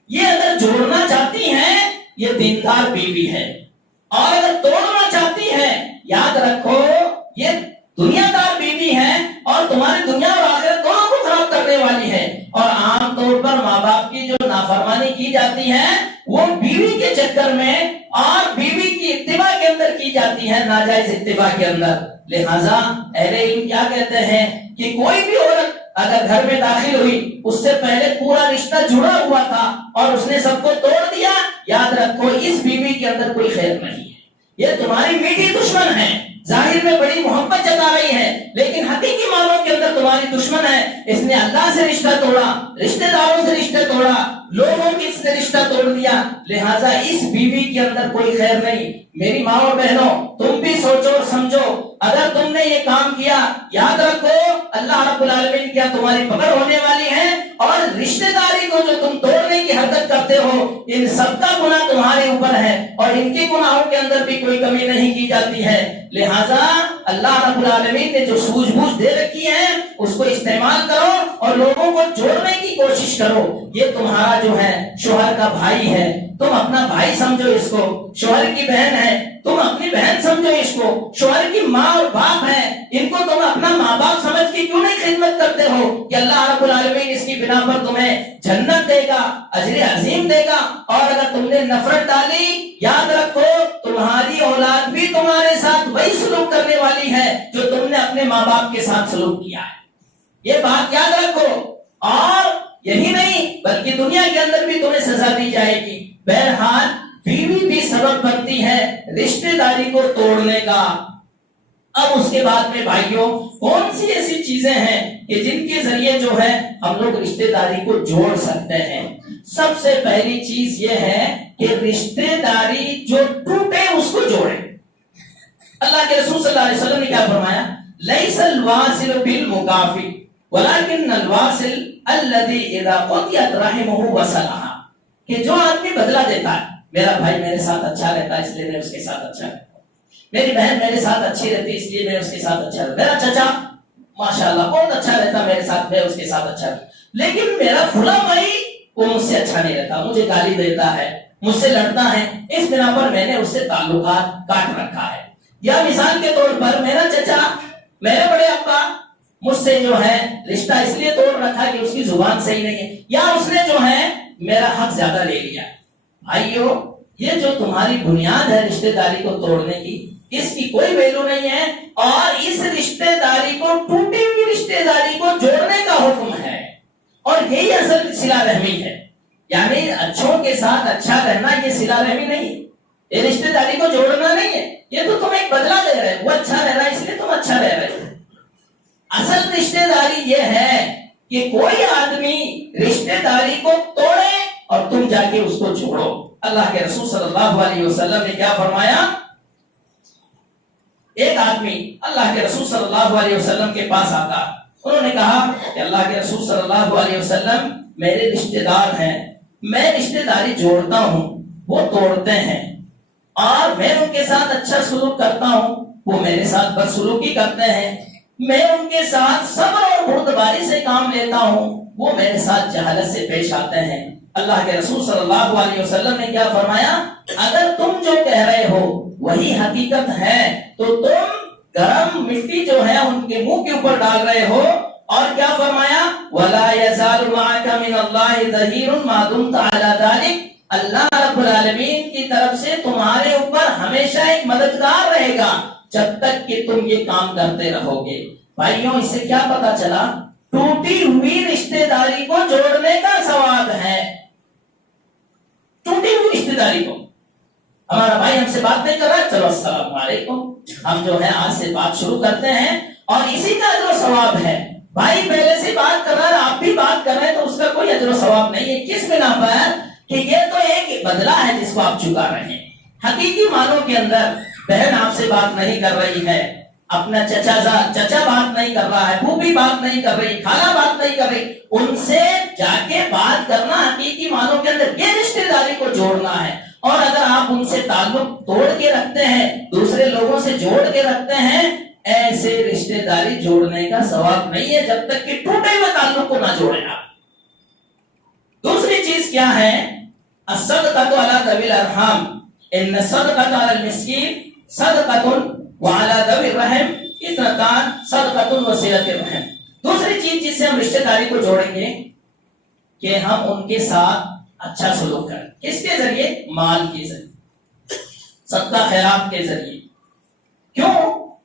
یہ اگر جوڑنا چاہتی ہے یہ دیندار بیوی ہے، اور اگر توڑنا چاہتی ہے یاد رکھو یہ دنیا دار بیوی ہے اور تمہاری دنیا اور آخرت دونوں کو خراب کرنے والی ہے۔ اور عام طور پر ماں باپ کی جو نافرمانی کی جاتی ہے وہ بیوی کے چکر میں اور بیوی کی اتباع کے اندر کی جاتی ہے، ناجائز اتباع کے اندر۔ لہذا اہل علم کیا کہتے ہیں کہ کوئی بھی عورت اگر گھر میں داخل ہوئی، اس سے پہلے پورا رشتہ جڑا ہوا تھا اور اس نے سب کو توڑ دیا، یاد رکھو اس بیوی کے اندر کوئی خیر نہیں ہے، یہ تمہاری میٹھی دشمن ہے، ظاہر میں بڑی محبت جتا رہی ہے لیکن حقیقی معنوں کے اندر تمہاری دشمن ہے۔ اس نے اللہ سے رشتہ توڑا، رشتہ داروں سے رشتہ توڑا، لوگوں کی اس نے رشتہ توڑ دیا، لہٰذا اس بیوی کے اندر کوئی خیر نہیں۔ میری ماں اور بہنوں، تم بھی سوچو اور سمجھو، اگر تم نے یہ کام کیا، یاد رکھو اللہ رب العالمین کیا تمہاری پکڑ ہونے والی ہے، اور رشتہ داری کو جو تم توڑنے کی حرکت کرتے ہو، ان سب کا گناہ تمہارے اوپر ہے، اور ان کے گناہوں کے اندر بھی کوئی کمی نہیں کی جاتی ہے۔ لہٰذا اللہ رب العالمین نے جو سوجھ بوجھ دے رکھی ہے اس کو استعمال کرو اور لوگوں کو جوڑنے کی کوشش کرو۔ یہ تمہارا جو ہے شوہر کا بھائی ہے، تم اپنا بھائی سمجھو اس کو، شوہر کی بہن ہے تم اپنی بہن سمجھو اس کو، شوہر کی ماں اور باپ ہے ان کو تم اپنا ماں باپ سمجھ کے کیوں نہیں خدمت کرتے ہو کہ اللہ رب العالمین اس کی بنا پر تمہیں جنت دے گا، اجر عظیم دے گا۔ اور اگر تم نے نفرت ڈالی، یاد رکھو تمہاری اولاد بھی تمہارے ساتھ وہی سلوک کرنے والی ہے جو تم نے اپنے ماں باپ کے ساتھ سلوک کیا ہے، یہ بات یاد رکھو۔ اور یہی نہیں بلکہ دنیا کے اندر بھی تمہیں سزا دی جائے گی۔ بہرحال بیوی بھی سبب بنتی ہے رشتہ داری کو توڑنے کا۔ اب اس کے بعد میں بھائیوں، کون سی ایسی چیزیں ہیں کہ جن کے ذریعے جو ہے ہم لوگ رشتہ داری کو جوڑ سکتے ہیں؟ سب سے پہلی چیز یہ ہے کہ رشتہ داری جو ٹوٹے اس کو جوڑے۔ اللہ کے رسول صلی اللہ علیہ وسلم نے کیا فرمایا؟ لیس الواصل بالمکافی ولکن الواصل الذی اذا قطعت رحمہ وصلھا، کہ جو آدمی بدلہ دیتا ہے، میرا بھائی میرے ساتھ اچھا رہتا ہے اس لیے میں اس کے ساتھ اچھا رہتا ہوں، میری بہن میرے ساتھ اچھی رہتی ہے اس لیے میں اس کے ساتھ اچھا رہتا، میرا چچا ماشاءاللہ بہت اچھا رہتا میرے ساتھ، میں اس کے ساتھ اچھا رہتا، لیکن میرا فلاں بھائی وہ مجھ سے اچھا نہیں رہتا، مجھے گالی دیتا ہے، مجھ سے لڑتا ہے، اس بنا پر میں نے اس سے تعلقات کاٹ رکھا ہے۔ یا مثال کے طور پر میرا چچا، میرے بڑے ابا مجھ سے جو ہے رشتہ اس لیے توڑ رکھا کہ اس کی زبان صحیح نہیں ہے، یا اس نے جو ہے میرا حق زیادہ لے لیا۔ بھائیو، یہ جو تمہاری بنیاد ہے رشتہ داری کو توڑنے کی، اس کی کوئی ویلو نہیں ہے، اور اس رشتہ داری کو، ٹوٹی ہوئی رشتہ داری کو جوڑنے کا حکم ہے، اور یہی اصل صلہ رحمی ہے۔ یعنی اچھوں کے ساتھ اچھا رہنا یہ صلہ رحمی نہیں ہے، یہ رشتہ داری کو جوڑنا نہیں ہے، یہ تو تم ایک بدلہ دے رہے، وہ اچھا رہ رہا ہے اس لیے تم اچھا رہ رہے۔ اصل رشتہ داری یہ ہے کہ کوئی آدمی رشتہ داری کو توڑے اور تم جا کے اس کو جوڑو۔ اللہ کے رسول صلی اللہ علیہ وسلم نے کیا فرمایا؟ ایک آدمی اللہ کے رسول صلی اللہ علیہ وسلم کے پاس آتا، انہوں نے کہا کہ اللہ کے رسول صلی اللہ علیہ وسلم میرے رشتہ دار ہیں، میں رشتہ داری جوڑتا ہوں، وہ توڑتے ہیں، اور میں ان کے ساتھ اچھا سلوک کرتا ہوں، وہ میرے ساتھ بدسلوکی کرتے ہیں، میں ان کے ساتھ صبر اور بردباری سے کام لیتا ہوں، وہ میرے ساتھ جہالت سے پیش آتے ہیں۔ اللہ کے رسول صلی اللہ علیہ وسلم نے کیا فرمایا؟ اگر تم جو کہہ رہے ہو وہی حقیقت ہے تو تم گرم مٹی جو ہے ان کے منہ کے اوپر ڈال رہے ہو، اور کیا فرمایا؟ وَلَا يَزَالُ مَعَكَ مِنَ اللَّهِ ظَهِيرٌ مَا دُمْتَ عَلَى ذَلِكَ، اللہ رب العالمین کی طرف سے تمہارے اوپر ہمیشہ ایک مددگار رہے گا جب تک کہ تم یہ کام کرتے رہو گے۔ بھائیوں، اس سے کیا پتا چلا؟ ٹوٹی ہوئی رشتہ داری کو جوڑنے کا ثواب ہے۔ ٹوٹی ہوئی رشتہ داری کو، ہمارا بھائی ہم سے بات نہیں کر رہا ہے، چلو السلام علیکم، ہم جو ہے آج سے بات شروع کرتے ہیں، اور اسی کا اجر و ثواب ہے۔ بھائی پہلے سے بات کر رہا ہے، آپ بھی بات کر رہے ہیں، تو اس کا کوئی اجر و ثواب نہیں ہے۔ کس بنا پر؟ کہ یہ تو ایک بدلہ ہے جس کو آپ چکا رہے ہیں۔ حقیقی معنوں کے اندر بہن آپ سے بات نہیں کر رہی ہے، اپنا چچا بات نہیں کر رہا ہے، پھوپھی بات نہیں کر رہی، خالہ بات نہیں کر رہی، ان سے جا کے بات کرنا حقیقی معنوں کے اندر یہ رشتہ داری کو جوڑنا ہے۔ اور اگر آپ ان سے تعلق توڑ کے رکھتے ہیں، دوسرے لوگوں سے جوڑ کے رکھتے ہیں، ایسے رشتہ داری جوڑنے کا ثواب نہیں ہے جب تک کہ ٹوٹے ہوئے تعلق کو نہ جوڑیں آپ۔ دوسری چیز کیا ہے؟ الصدقۃ علی ذوی الارحام، ان الصدقۃ علی المسکین صدقۃ وعلی ذوی الرحم اثنتان صدقۃ وصلۃ الرحم۔ دوسری چیز جس سے ہم رشتہ داری کو جوڑیں گے کہ ہم ان کے ساتھ اچھا سلوک کریں۔ کس کے ذریعے؟ مال کے ذریعے، صدقہ خیرات کے ذریعے۔ کیوں؟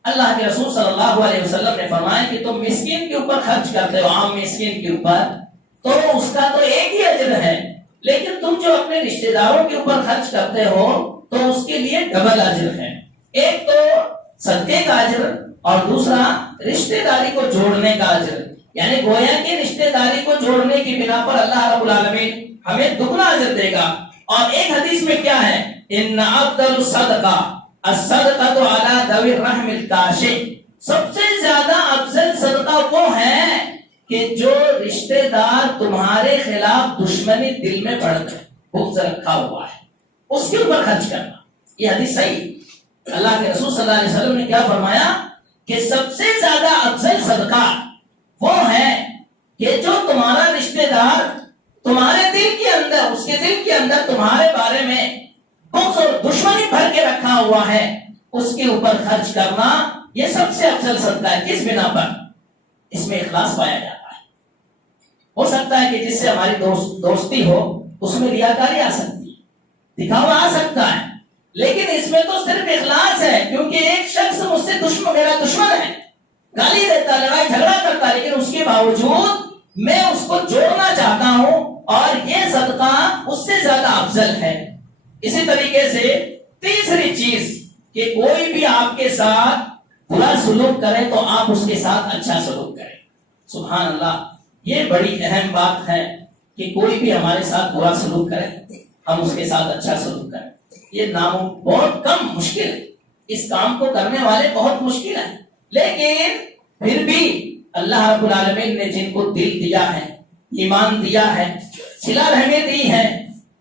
اللہ کے رسول صلی اللہ علیہ وسلم نے فرمایا کہ تم مسکین کے اوپر خرچ کرتے ہو، عام مسکین کے اوپر، تو اس کا تو ایک ہی اجر ہے، لیکن تم جو اپنے رشتہ داروں کے اوپر خرچ کرتے ہو تو اس کے لیے ڈبل اجر ہے۔ ایک تو صدقے کا اجر، اور دوسرا رشتہ داری کو جوڑنے کا اجر۔ یعنی گویا کہ رشتہ داری کو جوڑنے کی بنا پر اللہ رب العالمین ہمیں دگنا اجر دے گا. اور ایک حدیث میں کیا ہے؟ ان افضل الصدقہ الصدقۃ علی ذوی الرحم الکاشف، سب سے زیادہ افضل صدقہ وہ ہے کہ جو رشتہ دار تمہارے خلاف دشمنی دل میں پڑ گئے، بغض رکھا ہوا ہے، اس کے اوپر خرچ کرنا. یہ حدیث صحیح. اللہ کے رسول صلی اللہ علیہ وسلم نے کیا فرمایا کہ سب سے زیادہ افضل صدقہ وہ ہے کہ جو تمہارا رشتہ دار تمہارے دل کے اندر، اس کے دل کے اندر تمہارے بارے میں بغض اور دشمنی بھر کے رکھا ہوا ہے، اس کے اوپر خرچ کرنا یہ سب سے افضل صدقہ ہے. کس بنا پر؟ اس میں اخلاص پایا جاتا ہے. ہو سکتا ہے کہ جس سے ہماری دوستی ہو اس میں ریاکاری آ سکتی ہے، دکھاوا آ سکتا ہے، لیکن اس میں تو صرف اخلاص ہے. کیونکہ ایک شخص مجھ سے میرا دشمن ہے، گالی دیتا، لڑائی جھگڑا کرتا، لیکن اس کے باوجود میں اس کو جوڑنا چاہتا ہوں، اور یہ صدقہ اس سے زیادہ افضل ہے. اسی طریقے سے تیسری چیز کہ کوئی بھی آپ کے ساتھ برا سلوک کرے تو آپ اس کے ساتھ اچھا سلوک کریں. سبحان اللہ، یہ بڑی اہم بات ہے کہ کوئی بھی ہمارے ساتھ برا سلوک کرے ہم اس کے ساتھ اچھا سلوک کریں. یہ بہت کم مشکل ہے، اس کام کو کرنے والے بہت مشکل ہے، لیکن پھر بھی اللہ رب العالمین نے جن کو دل دیا ہے، ایمان دیا ہے، صلہ رحمی دی ہے،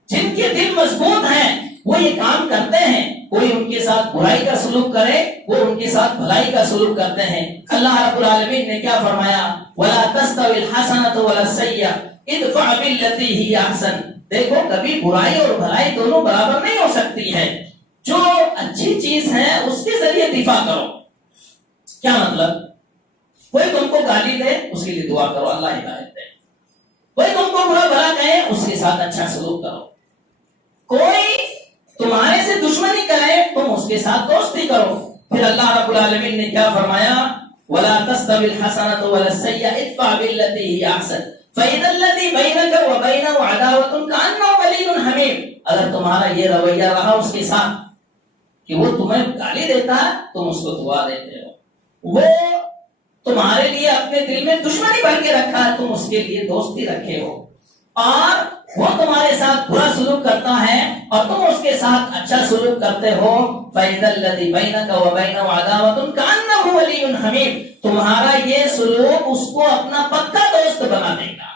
جن کے دل مضبوط ہیں، وہ یہ کام کرتے ہیں. کوئی ان کے ساتھ برائی کا سلوک کرے، وہ ان کے ساتھ بھلائی کا سلوک کرتے ہیں. اللہ رب العالمین نے کیا فرمایا؟ وَلَا تَسْتَوِي الْحَسَنَةُ وَلَا السَّيِّئَةُ ادْفَعْ بِالَّتِي هِيَ أَحْسَنُ. دیکھو کبھی برائی اور بھلائی دونوں برابر نہیں ہو سکتی ہے. جو اچھی چیز ہے اس کے ذریعے دفاع کرو. کیا مطلب؟ کوئی تم کو گالی دے اس کے لیے دعا کرو، اللہ ہدایت دے. کوئی تم کو برا بھلا کہے اس کے ساتھ اچھا سلوک کرو. کوئی تمہارے سے دشمنی کرے تم اس کے ساتھ دوستی کرو. پھر اللہ رب العالمین نے کیا فرمایا؟ وَلَا تَسْتَوِي الْحَسَنَةُ وَلَا السَّيِّئَةُ ادْفَعْ بِالَّتِي هِيَ أَحْسَنُ فَإِذَا الَّذِي بَيْنَكَ وَبَيْنَهُ عَدَاوَةٌ كَأَنَّهُ وَلِيٌّ حَمِيمٌ. اگر تمہارا یہ رویہ رہا اس کے ساتھ کہ وہ تمہیں گالی دیتا ہے تم اس کو دعا دیتے ہو، وہ تمہارے لیے اپنے دل میں دشمنی بن کے رکھا ہے تم اس کے لیے دوستی رکھے ہو، اور وہ تمہارے ساتھ برا سلوک کرتا ہے اور تم اس کے ساتھ اچھا سلوک کرتے ہو. فَإِذَا الَّذِي بَيْنَكَ وَبَيْنَهُ عَدَاوَةٌ كَأَنَّهُ وَلِيٌّ حَمِيمٌ. تمہارا یہ سلوک اس کو اپنا پکا دوست بنا دے گا،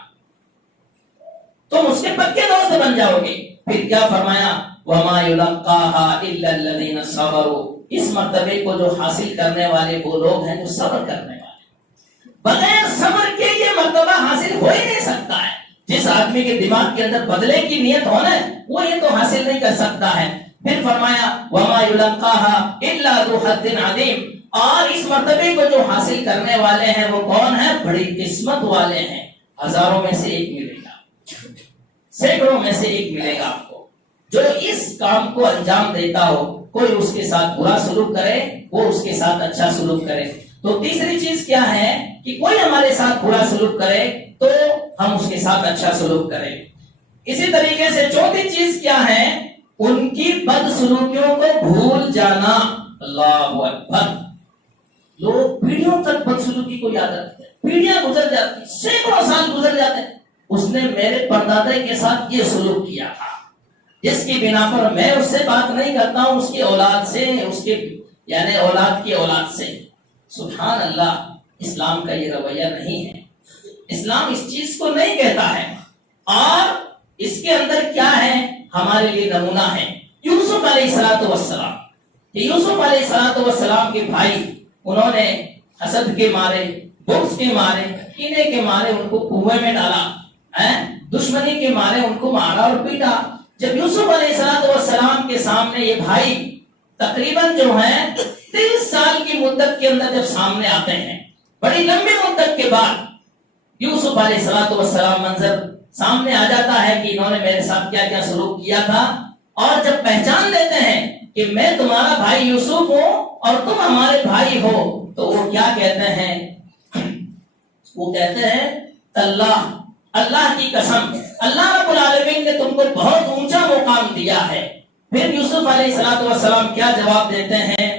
تم اس کے پکے دوست بن جاؤ گے. پھر کیا فرمایا؟ وَمَا يُلَقَّاهَا إِلَّا الَّذِينَ صَبَرُوا. اس مرتبے کو جو حاصل کرنے والے وہ لوگ ہیں جو صبر کرنے والے. بغیر صبر کے یہ مرتبہ حاصل ہو ہی نہیں سکتا ہے. جس آدمی کے دماغ کے اندر بدلے کی نیت ہونا ہے وہ یہ تو حاصل نہیں کر سکتا ہے. پھر فرمایا وَمَا يُلَقَّاهَا إِلَّا ذُو حَظٍّ عَظِيمٍ. اور اس مرتبے کو جو حاصل کرنے والے ہیں وہ کون ہیں؟ بڑی قسمت والے ہیں. ہزاروں میں سے ایک ملے گا، سینکڑوں میں سے ایک ملے گا آپ کو جو اس کام کو انجام دیتا ہو. کوئی اس کے ساتھ برا سلوک کرے وہ اس کے ساتھ اچھا سلوک کرے. تو تیسری چیز کیا ہے کہ کوئی ہمارے ساتھ برا سلوک کرے تو ہم اس کے ساتھ اچھا سلوک کریں. اسی طریقے سے چوتھی چیز کیا ہے؟ ان کی بد سلوکیوں کو بھول جانا. اللہ اکبر. لوگ پیڑھیوں تک بد سلوکی کو یاد رکھتے ہیں، پیڑھیاں گزر جاتی، سینکڑوں سال گزر جاتے ہیں، اس نے میرے پردادا کے ساتھ یہ سلوک کیا تھا، جس کی بنا پر میں اس سے بات نہیں کرتا ہوں، اس کی اولاد سے، اس کے یعنی اولاد کی اولاد سے. سبحان اللہ. اسلام کا یہ رویہ نہیں ہے. اسلام اس چیز کو نہیں کہتا ہے. اور اس کے اندر کیا ہے ہمارے لیے نمونہ ہے یوسف علیہ السلام. یوسف علیہ السلام کے بھائی انہوں نے حسد کے مارے، بغض کے مارے، کینے کے مارے ان کو کنویں میں ڈالا، دشمنی کے مارے ان کو مارا اور پیٹا. جب یوسف علیہ السلام کے سامنے یہ بھائی تقریباً جو ہیں 30 سال کی مدت کے اندر جب سامنے آتے ہیں، بڑی لمبی مدت کے بعد یوسف علیہ السلام منظر سامنے آ جاتا ہے کہ انہوں نے میرے ساتھ کیا کیا سلوک کیا تھا. اور جب پہچان لیتے ہیں کہ میں تمہارا بھائی یوسف ہوں اور تم ہمارے بھائی ہو، تو وہ کیا کہتے ہیں؟ وہ کہتے ہیں اللہ کی قسم، اللہ رب العالمین نے تم کو بہت اونچا مقام دیا ہے. پھر یوسف علیہ السلام کیا جواب دیتے ہیں؟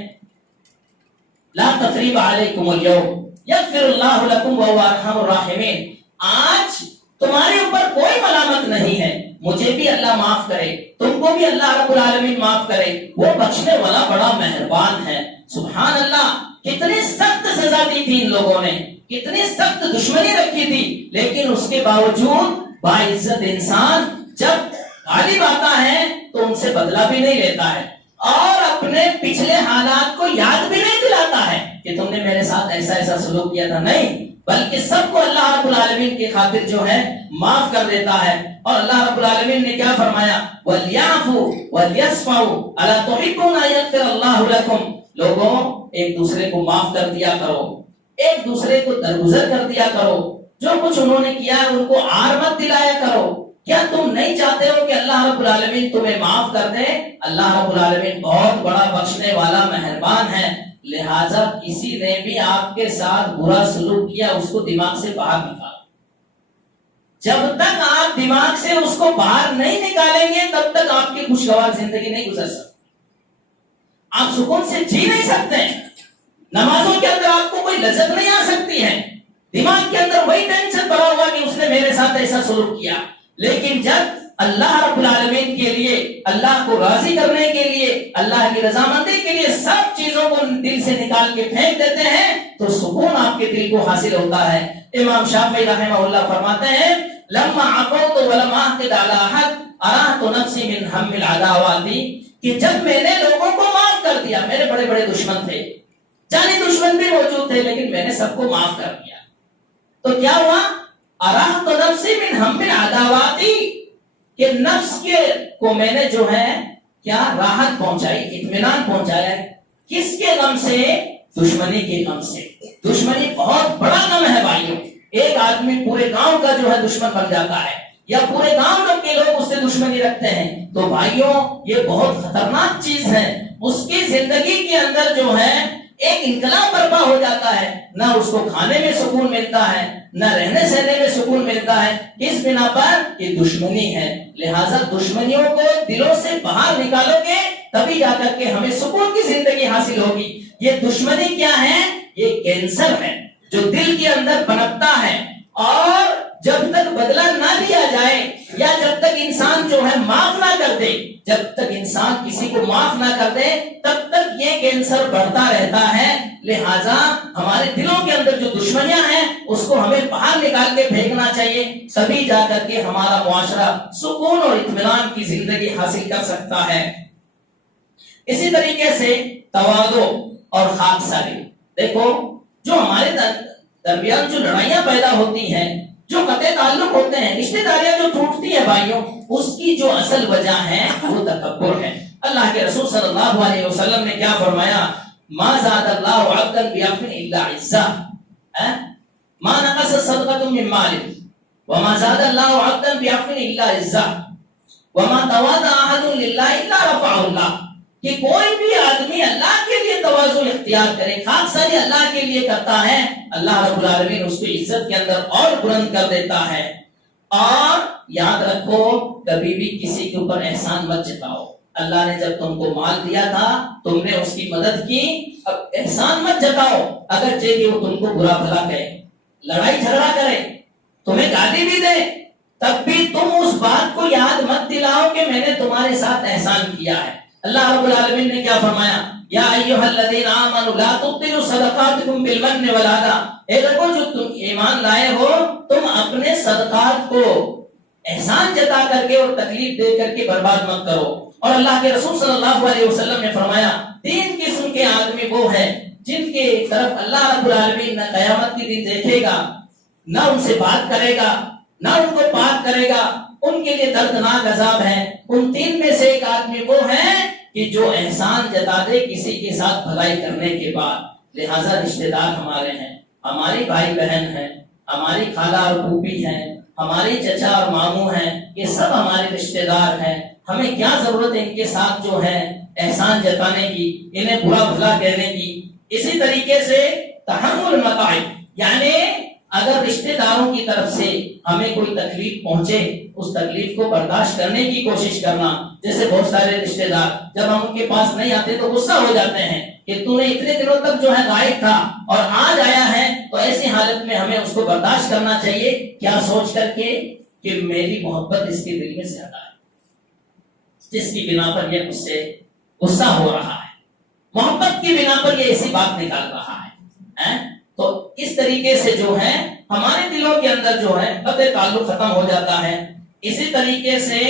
لا تثریب علیکم اليوم یغفر اللہ لکم وهو ارحم الراحمین. آج تمہارے اوپر کوئی ملامت نہیں ہے، مجھے بھی اللہ معاف کرے، تم کو بھی اللہ رب العالمین معاف کرے، وہ بخشنے والا بڑا مہربان ہے۔ سبحان اللہ، کتنی سخت سزا دی تھی ان لوگوں نے، کتنی سخت دشمنی رکھی تھی، لیکن اس کے باوجود باعزت انسان جب غالب آتا ہے تو ان سے بدلہ بھی نہیں لیتا ہے، اور اپنے پچھلے حالات کو یاد بھی نہیں دلاتا ہے کہ تم نے میرے ساتھ ایسا ایسا سلوک کیا تھا، نہیں، بلکہ سب کو اللہ رب العالمین کی خاطر جو ہے معاف کر دیتا ہے۔ اور اللہ رب العالمین نے کیا فرمایا؟ وَلْيَعْفُوا وَلْيَصْفَحُوا أَلَا تُحِبُّونَ أَن يَغْفِرَ اللَّهُ لَكُمْ۔ لوگوں، ایک دوسرے کو معاف کر دیا کرو، ایک دوسرے کو درگزر کر دیا کرو، جو کچھ انہوں نے کیا ان کو عار مت دلایا کرو۔ کیا تم نہیں چاہتے ہو کہ اللہ رب العالمین تمہیں معاف کر دے؟ اللہ رب العالمین بہت بڑا بخشنے والا مہربان ہے، لہذا کسی نے بھی آپ کے ساتھ برا سلوک کیا اس کو دماغ سے باہر نکالو۔ جب تک آپ دماغ سے اس کو باہر نہیں نکالیں گے تب تک آپ کی خوشگوار زندگی نہیں گزر سکتی، آپ سکون سے جی نہیں سکتے، نمازوں کے اندر آپ کو کوئی لذت نہیں آ سکتی ہے، دماغ کے اندر وہی ٹینشن پڑا ہوا کہ اس نے میرے ساتھ ایسا سلوک کیا۔ لیکن جب اللہ رب العالمین کے لیے، اللہ کو راضی کرنے کے لیے، اللہ کی رضامندی کے لیے سب چیزوں کو دل سے نکال کے پھینک دیتے ہیں تو سکون آپ کے دل کو حاصل ہوتا ہے۔ امام شافعی رحمہ اللہ فرماتے ہیں لما عفوت ولم اعتد على احد ارحت نفسی من هم العداوات، کہ جب میں نے لوگوں کو معاف کر دیا، میرے بڑے بڑے دشمن تھے، جانی دشمن بھی موجود تھے، لیکن میں نے سب کو معاف کر دیا، تو کیا ہوا؟ ارحت نفسی من هم العداوات، کہ نفس کے کو میں نے جو ہے کیا راحت پہنچائی، اطمینان پہنچایا۔ کس کے غم سے؟ دشمنی کے غم سے۔ دشمنی بہت بڑا غم ہے بھائیوں، ایک آدمی پورے گاؤں کا جو ہے دشمن بن جاتا ہے، یا پورے گاؤں کے لوگ اس سے دشمنی رکھتے ہیں، تو بھائیوں یہ بہت خطرناک چیز ہے۔ اس کی زندگی کے اندر جو ہے ایک انقلاب برپا ہو جاتا ہے، نہ اس کو کھانے میں سکون ملتا ہے، نہ رہنے سہنے میں سکون ملتا ہے، اس بنا پر یہ دشمنی ہے۔ لہٰذا دشمنیوں کو دلوں سے باہر نکالو گے تبھی جا کر کے ہمیں سکون کی زندگی حاصل ہوگی۔ یہ دشمنی کیا ہے؟ یہ کینسر ہے جو دل کے اندر پنپتا ہے، اور جب تک بدلہ نہ لیا جائے، یا جب تک انسان جو ہے معاف نہ کر دے، جب تک انسان کسی کو معاف نہ کر دے تب تک یہ کینسر بڑھتا رہتا ہے۔ لہٰذا ہمارے دلوں کے اندر جو دشمنیاں ہیں اس کو ہمیں باہر نکال کے پھینکنا چاہیے، تبھی جا کر کے ہمارا معاشرہ سکون اور اطمینان کی زندگی حاصل کر سکتا ہے۔ اسی طریقے سے تواضع اور خاکساری، دیکھو جو ہمارے درمیان جو لڑائیاں پیدا ہوتی ہیں، جو قطع تعلق ہوتے ہیں، رشتہ داریاں جو ٹوٹتی ہیں بھائیوں، اس کی جو اصل وجہ ہے وہ تکبر ہے۔ اللہ کے رسول صلی اللہ علیہ وسلم نے کیا فرمایا؟ ما زاد اللہ عبدا بعفو الا عزا، ما نقص صدقۃ من مال وما زاد اللہ عبدا بعفو الا عزا وما تواضع احد للہ الا رفعہ اللہ، کہ کوئی بھی آدمی اللہ کے لیے تواضع اختیار کرے، خاکساری اللہ کے لیے کرتا ہے، اللہ رب العالمین اس کو عزت کے اندر اور بلند کر دیتا ہے۔ اور یاد رکھو کبھی بھی کسی کے اوپر احسان مت جتاؤ۔ اللہ نے جب تم کو مال دیا تھا تم نے اس کی مدد کی، اب احسان مت جتاؤ، اگرچہ کہ وہ تم کو برا بھلا کہے، لڑائی جھگڑا کرے، تمہیں گالی بھی دے، تب بھی تم اس بات کو یاد مت دلاؤ کہ میں نے تمہارے ساتھ احسان کیا ہے۔ اللہ رب العالمین نے کیا فرمایا؟ یا ایھا الذین آمنوا لا تبطلوا صدقاتکم بالمن والعطا، اے لوگوں جو تم ایمان لائے ہو تم اپنے صدقات کو احسان جتا کر کے اور تکلیف دے کر کے برباد مت کرو۔ اور اللہ کے رسول صلی اللہ علیہ وسلم نے فرمایا 3 قسم کے آدمی وہ ہیں جن کے طرف اللہ رب العالمین نہ قیامت کے دن دیکھے گا، نہ ان سے بات کرے گا، نہ ان کو پاک کرے گا، ان کے لیے دردناک عذاب ہے۔ ان 3 میں سے ایک آدمی وہ ہے کہ جو احسان جتا دے کسی کے ساتھ بھلائی کرنے کے بعد۔ لہذا رشتہ دار ہمارے ہیں، ہماری بھائی بہن ہیں، ہماری خالہ اور پھوپھی ہیں، ہماری چچا اور ماموں ہیں، یہ سب ہمارے رشتہ دار ہیں۔ ہمیں کیا ضرورت ہے ان کے ساتھ جو ہے احسان جتانے کی، انہیں برا بھلا کہنے کی۔ اسی طریقے سے تحمل متاعب، یعنی اگر رشتہ داروں کی طرف سے ہمیں کوئی تکلیف پہنچے اس تکلیف کو برداشت کرنے کی کوشش کرنا۔ جیسے بہت سارے رشتہ دار جب ہم ان کے پاس نہیں آتے تو غصہ ہو جاتے ہیں کہ تو نے اتنے دنوں تک جو ہے غائب تھا اور آج آیا ہے، تو ایسی حالت میں ہمیں اس کو برداشت کرنا چاہیے، کیا سوچ کر کے کہ میری محبت اس کے دل میں زیادہ ہے، جس کی بنا پر یہ مجھ سے غصہ ہو رہا ہے، محبت کی بنا پر یہ ایسی بات نکال رہا ہے۔ تو اس طریقے سے جو ہے ہمارے دلوں کے اندر جو ہے قطع تعلق ختم ہو جاتا ہے۔ اسی طریقے سے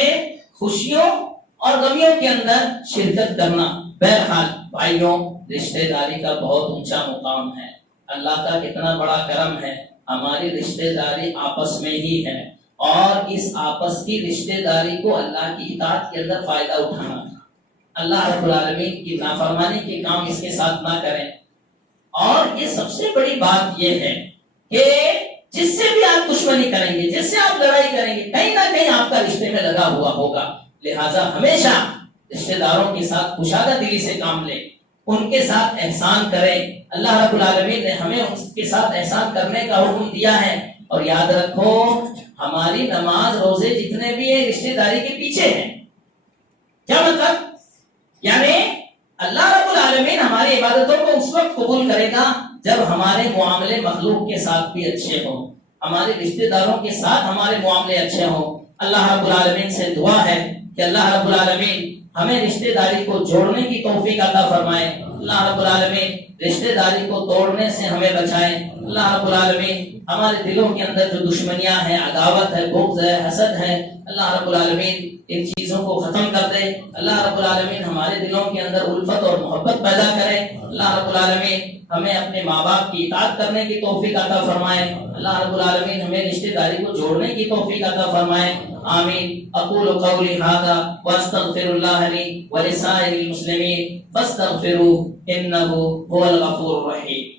خوشیوں اور غمیوں کے اندر شرکت کرنا۔ بہرحال بھائیوں، رشتہ داری کا بہت اونچا مقام ہے، اللہ کا کتنا بڑا کرم ہے، ہماری رشتہ داری آپس میں ہی ہے، اور اس آپس کی رشتہ داری کو اللہ کی اطاعت کے اندر فائدہ اٹھانا تھا۔ اللہ رب العالمین کی نافرمانی کے کام اس کے ساتھ نہ کریں۔ اور یہ سب سے بڑی بات یہ ہے کہ جس سے بھی آپ دشمنی کریں گے، جس سے آپ لڑائی کریں گے، کہیں نہ کہیں آپ کا رشتے میں لگا ہوا ہوگا، لہٰذا ہمیشہ رشتہ داروں کے ساتھ کشادہ دلی سے کام لیں، ان کے ساتھ احسان کریں۔ اللہ رب العالمین نے ہمیں ان کے ساتھ احسان کرنے کا حکم دیا ہے، اور یاد رکھو ہماری نماز روزے جتنے بھی ہیں رشتہ داری کے پیچھے ہیں۔ کیا مطلب؟ یعنی اللہ رب العالمین ہماری عبادتوں کو اس وقت قبول کرے گا جب ہمارے معاملے مخلوق کے ساتھ بھی اچھے ہوں، ہمارے رشتہ داروں کے ساتھ ہمارے معاملے اچھے ہوں۔ اللہ رب العالمین سے دعا ہے کہ اللہ رب العالمین ہمیں رشتہ داری کو جوڑنے کی توفیق عطا فرمائے، اللہ رب العالمین رشتہ داری کو توڑنے سے ہمیں بچائے، اللہ رب العالمین ہمارے دلوں کے اندر جو دشمنیاں ہیں، عداوت ہے، بغض ہے، حسد ہے، اللہ رب العالمین ان چیزوں کو ختم کر دے۔ اللہ رب العالمین ہمارے دلوں کے اندر الفت اور محبت پیدا کرے۔ اللہ رب العالمین ہمیں اپنے ماں باپ کی اطاعت کرنے کی توفیق عطا فرمائے۔ اللہ رب العالمین ہمیں رشتہ داری کو جوڑنے کی توفیق عطا فرمائے۔ آمین۔ اقول قولی ھذا واستغفر اللہ لی ولسائر المسلمین فاستغفروہ انہ هو الغفور الرحیم۔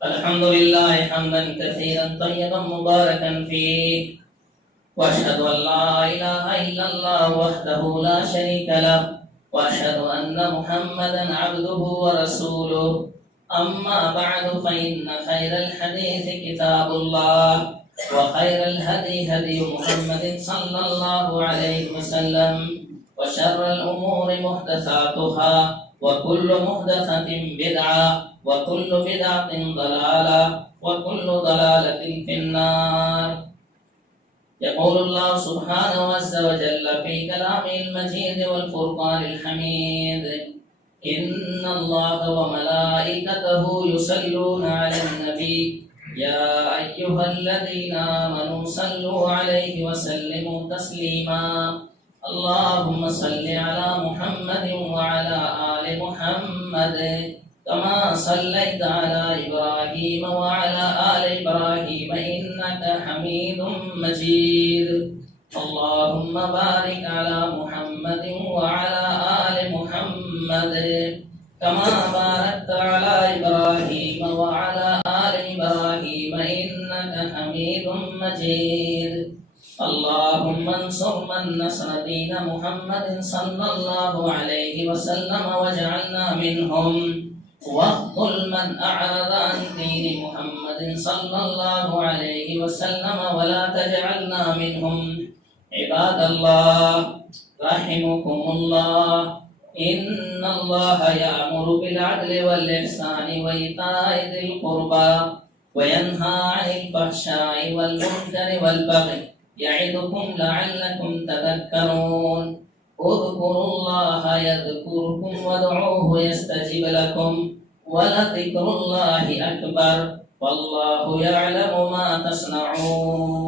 الحمد لله حمدا كثيرا طيبا مباركا فيه، واشهد ان لا اله الا الله وحده لا شريك له، واشهد ان محمدا عبده ورسوله، اما بعد فان خير الحديث كتاب الله، وخير الهدي هدي محمد صلى الله عليه وسلم، وشر الامور محدثاتها، وكل محدثة بدعة، وكل بدعة ضلالة، وكل ضلالة في النار۔ يقول الله سبحانه عز وجل في كلامه المجيد والفرقان الحميد: إن الله وملائكته يصلون على النبي يا أيها الذين آمنوا صلوا عليه وسلموا تسليما، اللهم صل على محمد وعلى آل محمد كما صليت على إبراهيم وعلى آل إبراهيم إنك حميد مجيد، اللهم بارك على محمد وعلى آل محمد كما باركت على إبراهيم وعلى آل إبراهيم إنك حميد مجيد، اللهم انصر من نصر دين محمد صلى الله عليه وسلم واجعلنا منهم، واخذل من أعرض عن دين محمد صلى الله عليه وسلم ولا تجعلنا منهم۔ عباد الله رحمكم الله، إن الله يأمر بالعدل والإحسان وإيتاء ذي القربى وينهى عن الفحشاء والمنكر والبغي يعظكم لعلكم تذكرون، اذكروا الله يذكركم وادعوه يستجب لكم، ولذكر الله أكبر والله يعلم ما تصنعون۔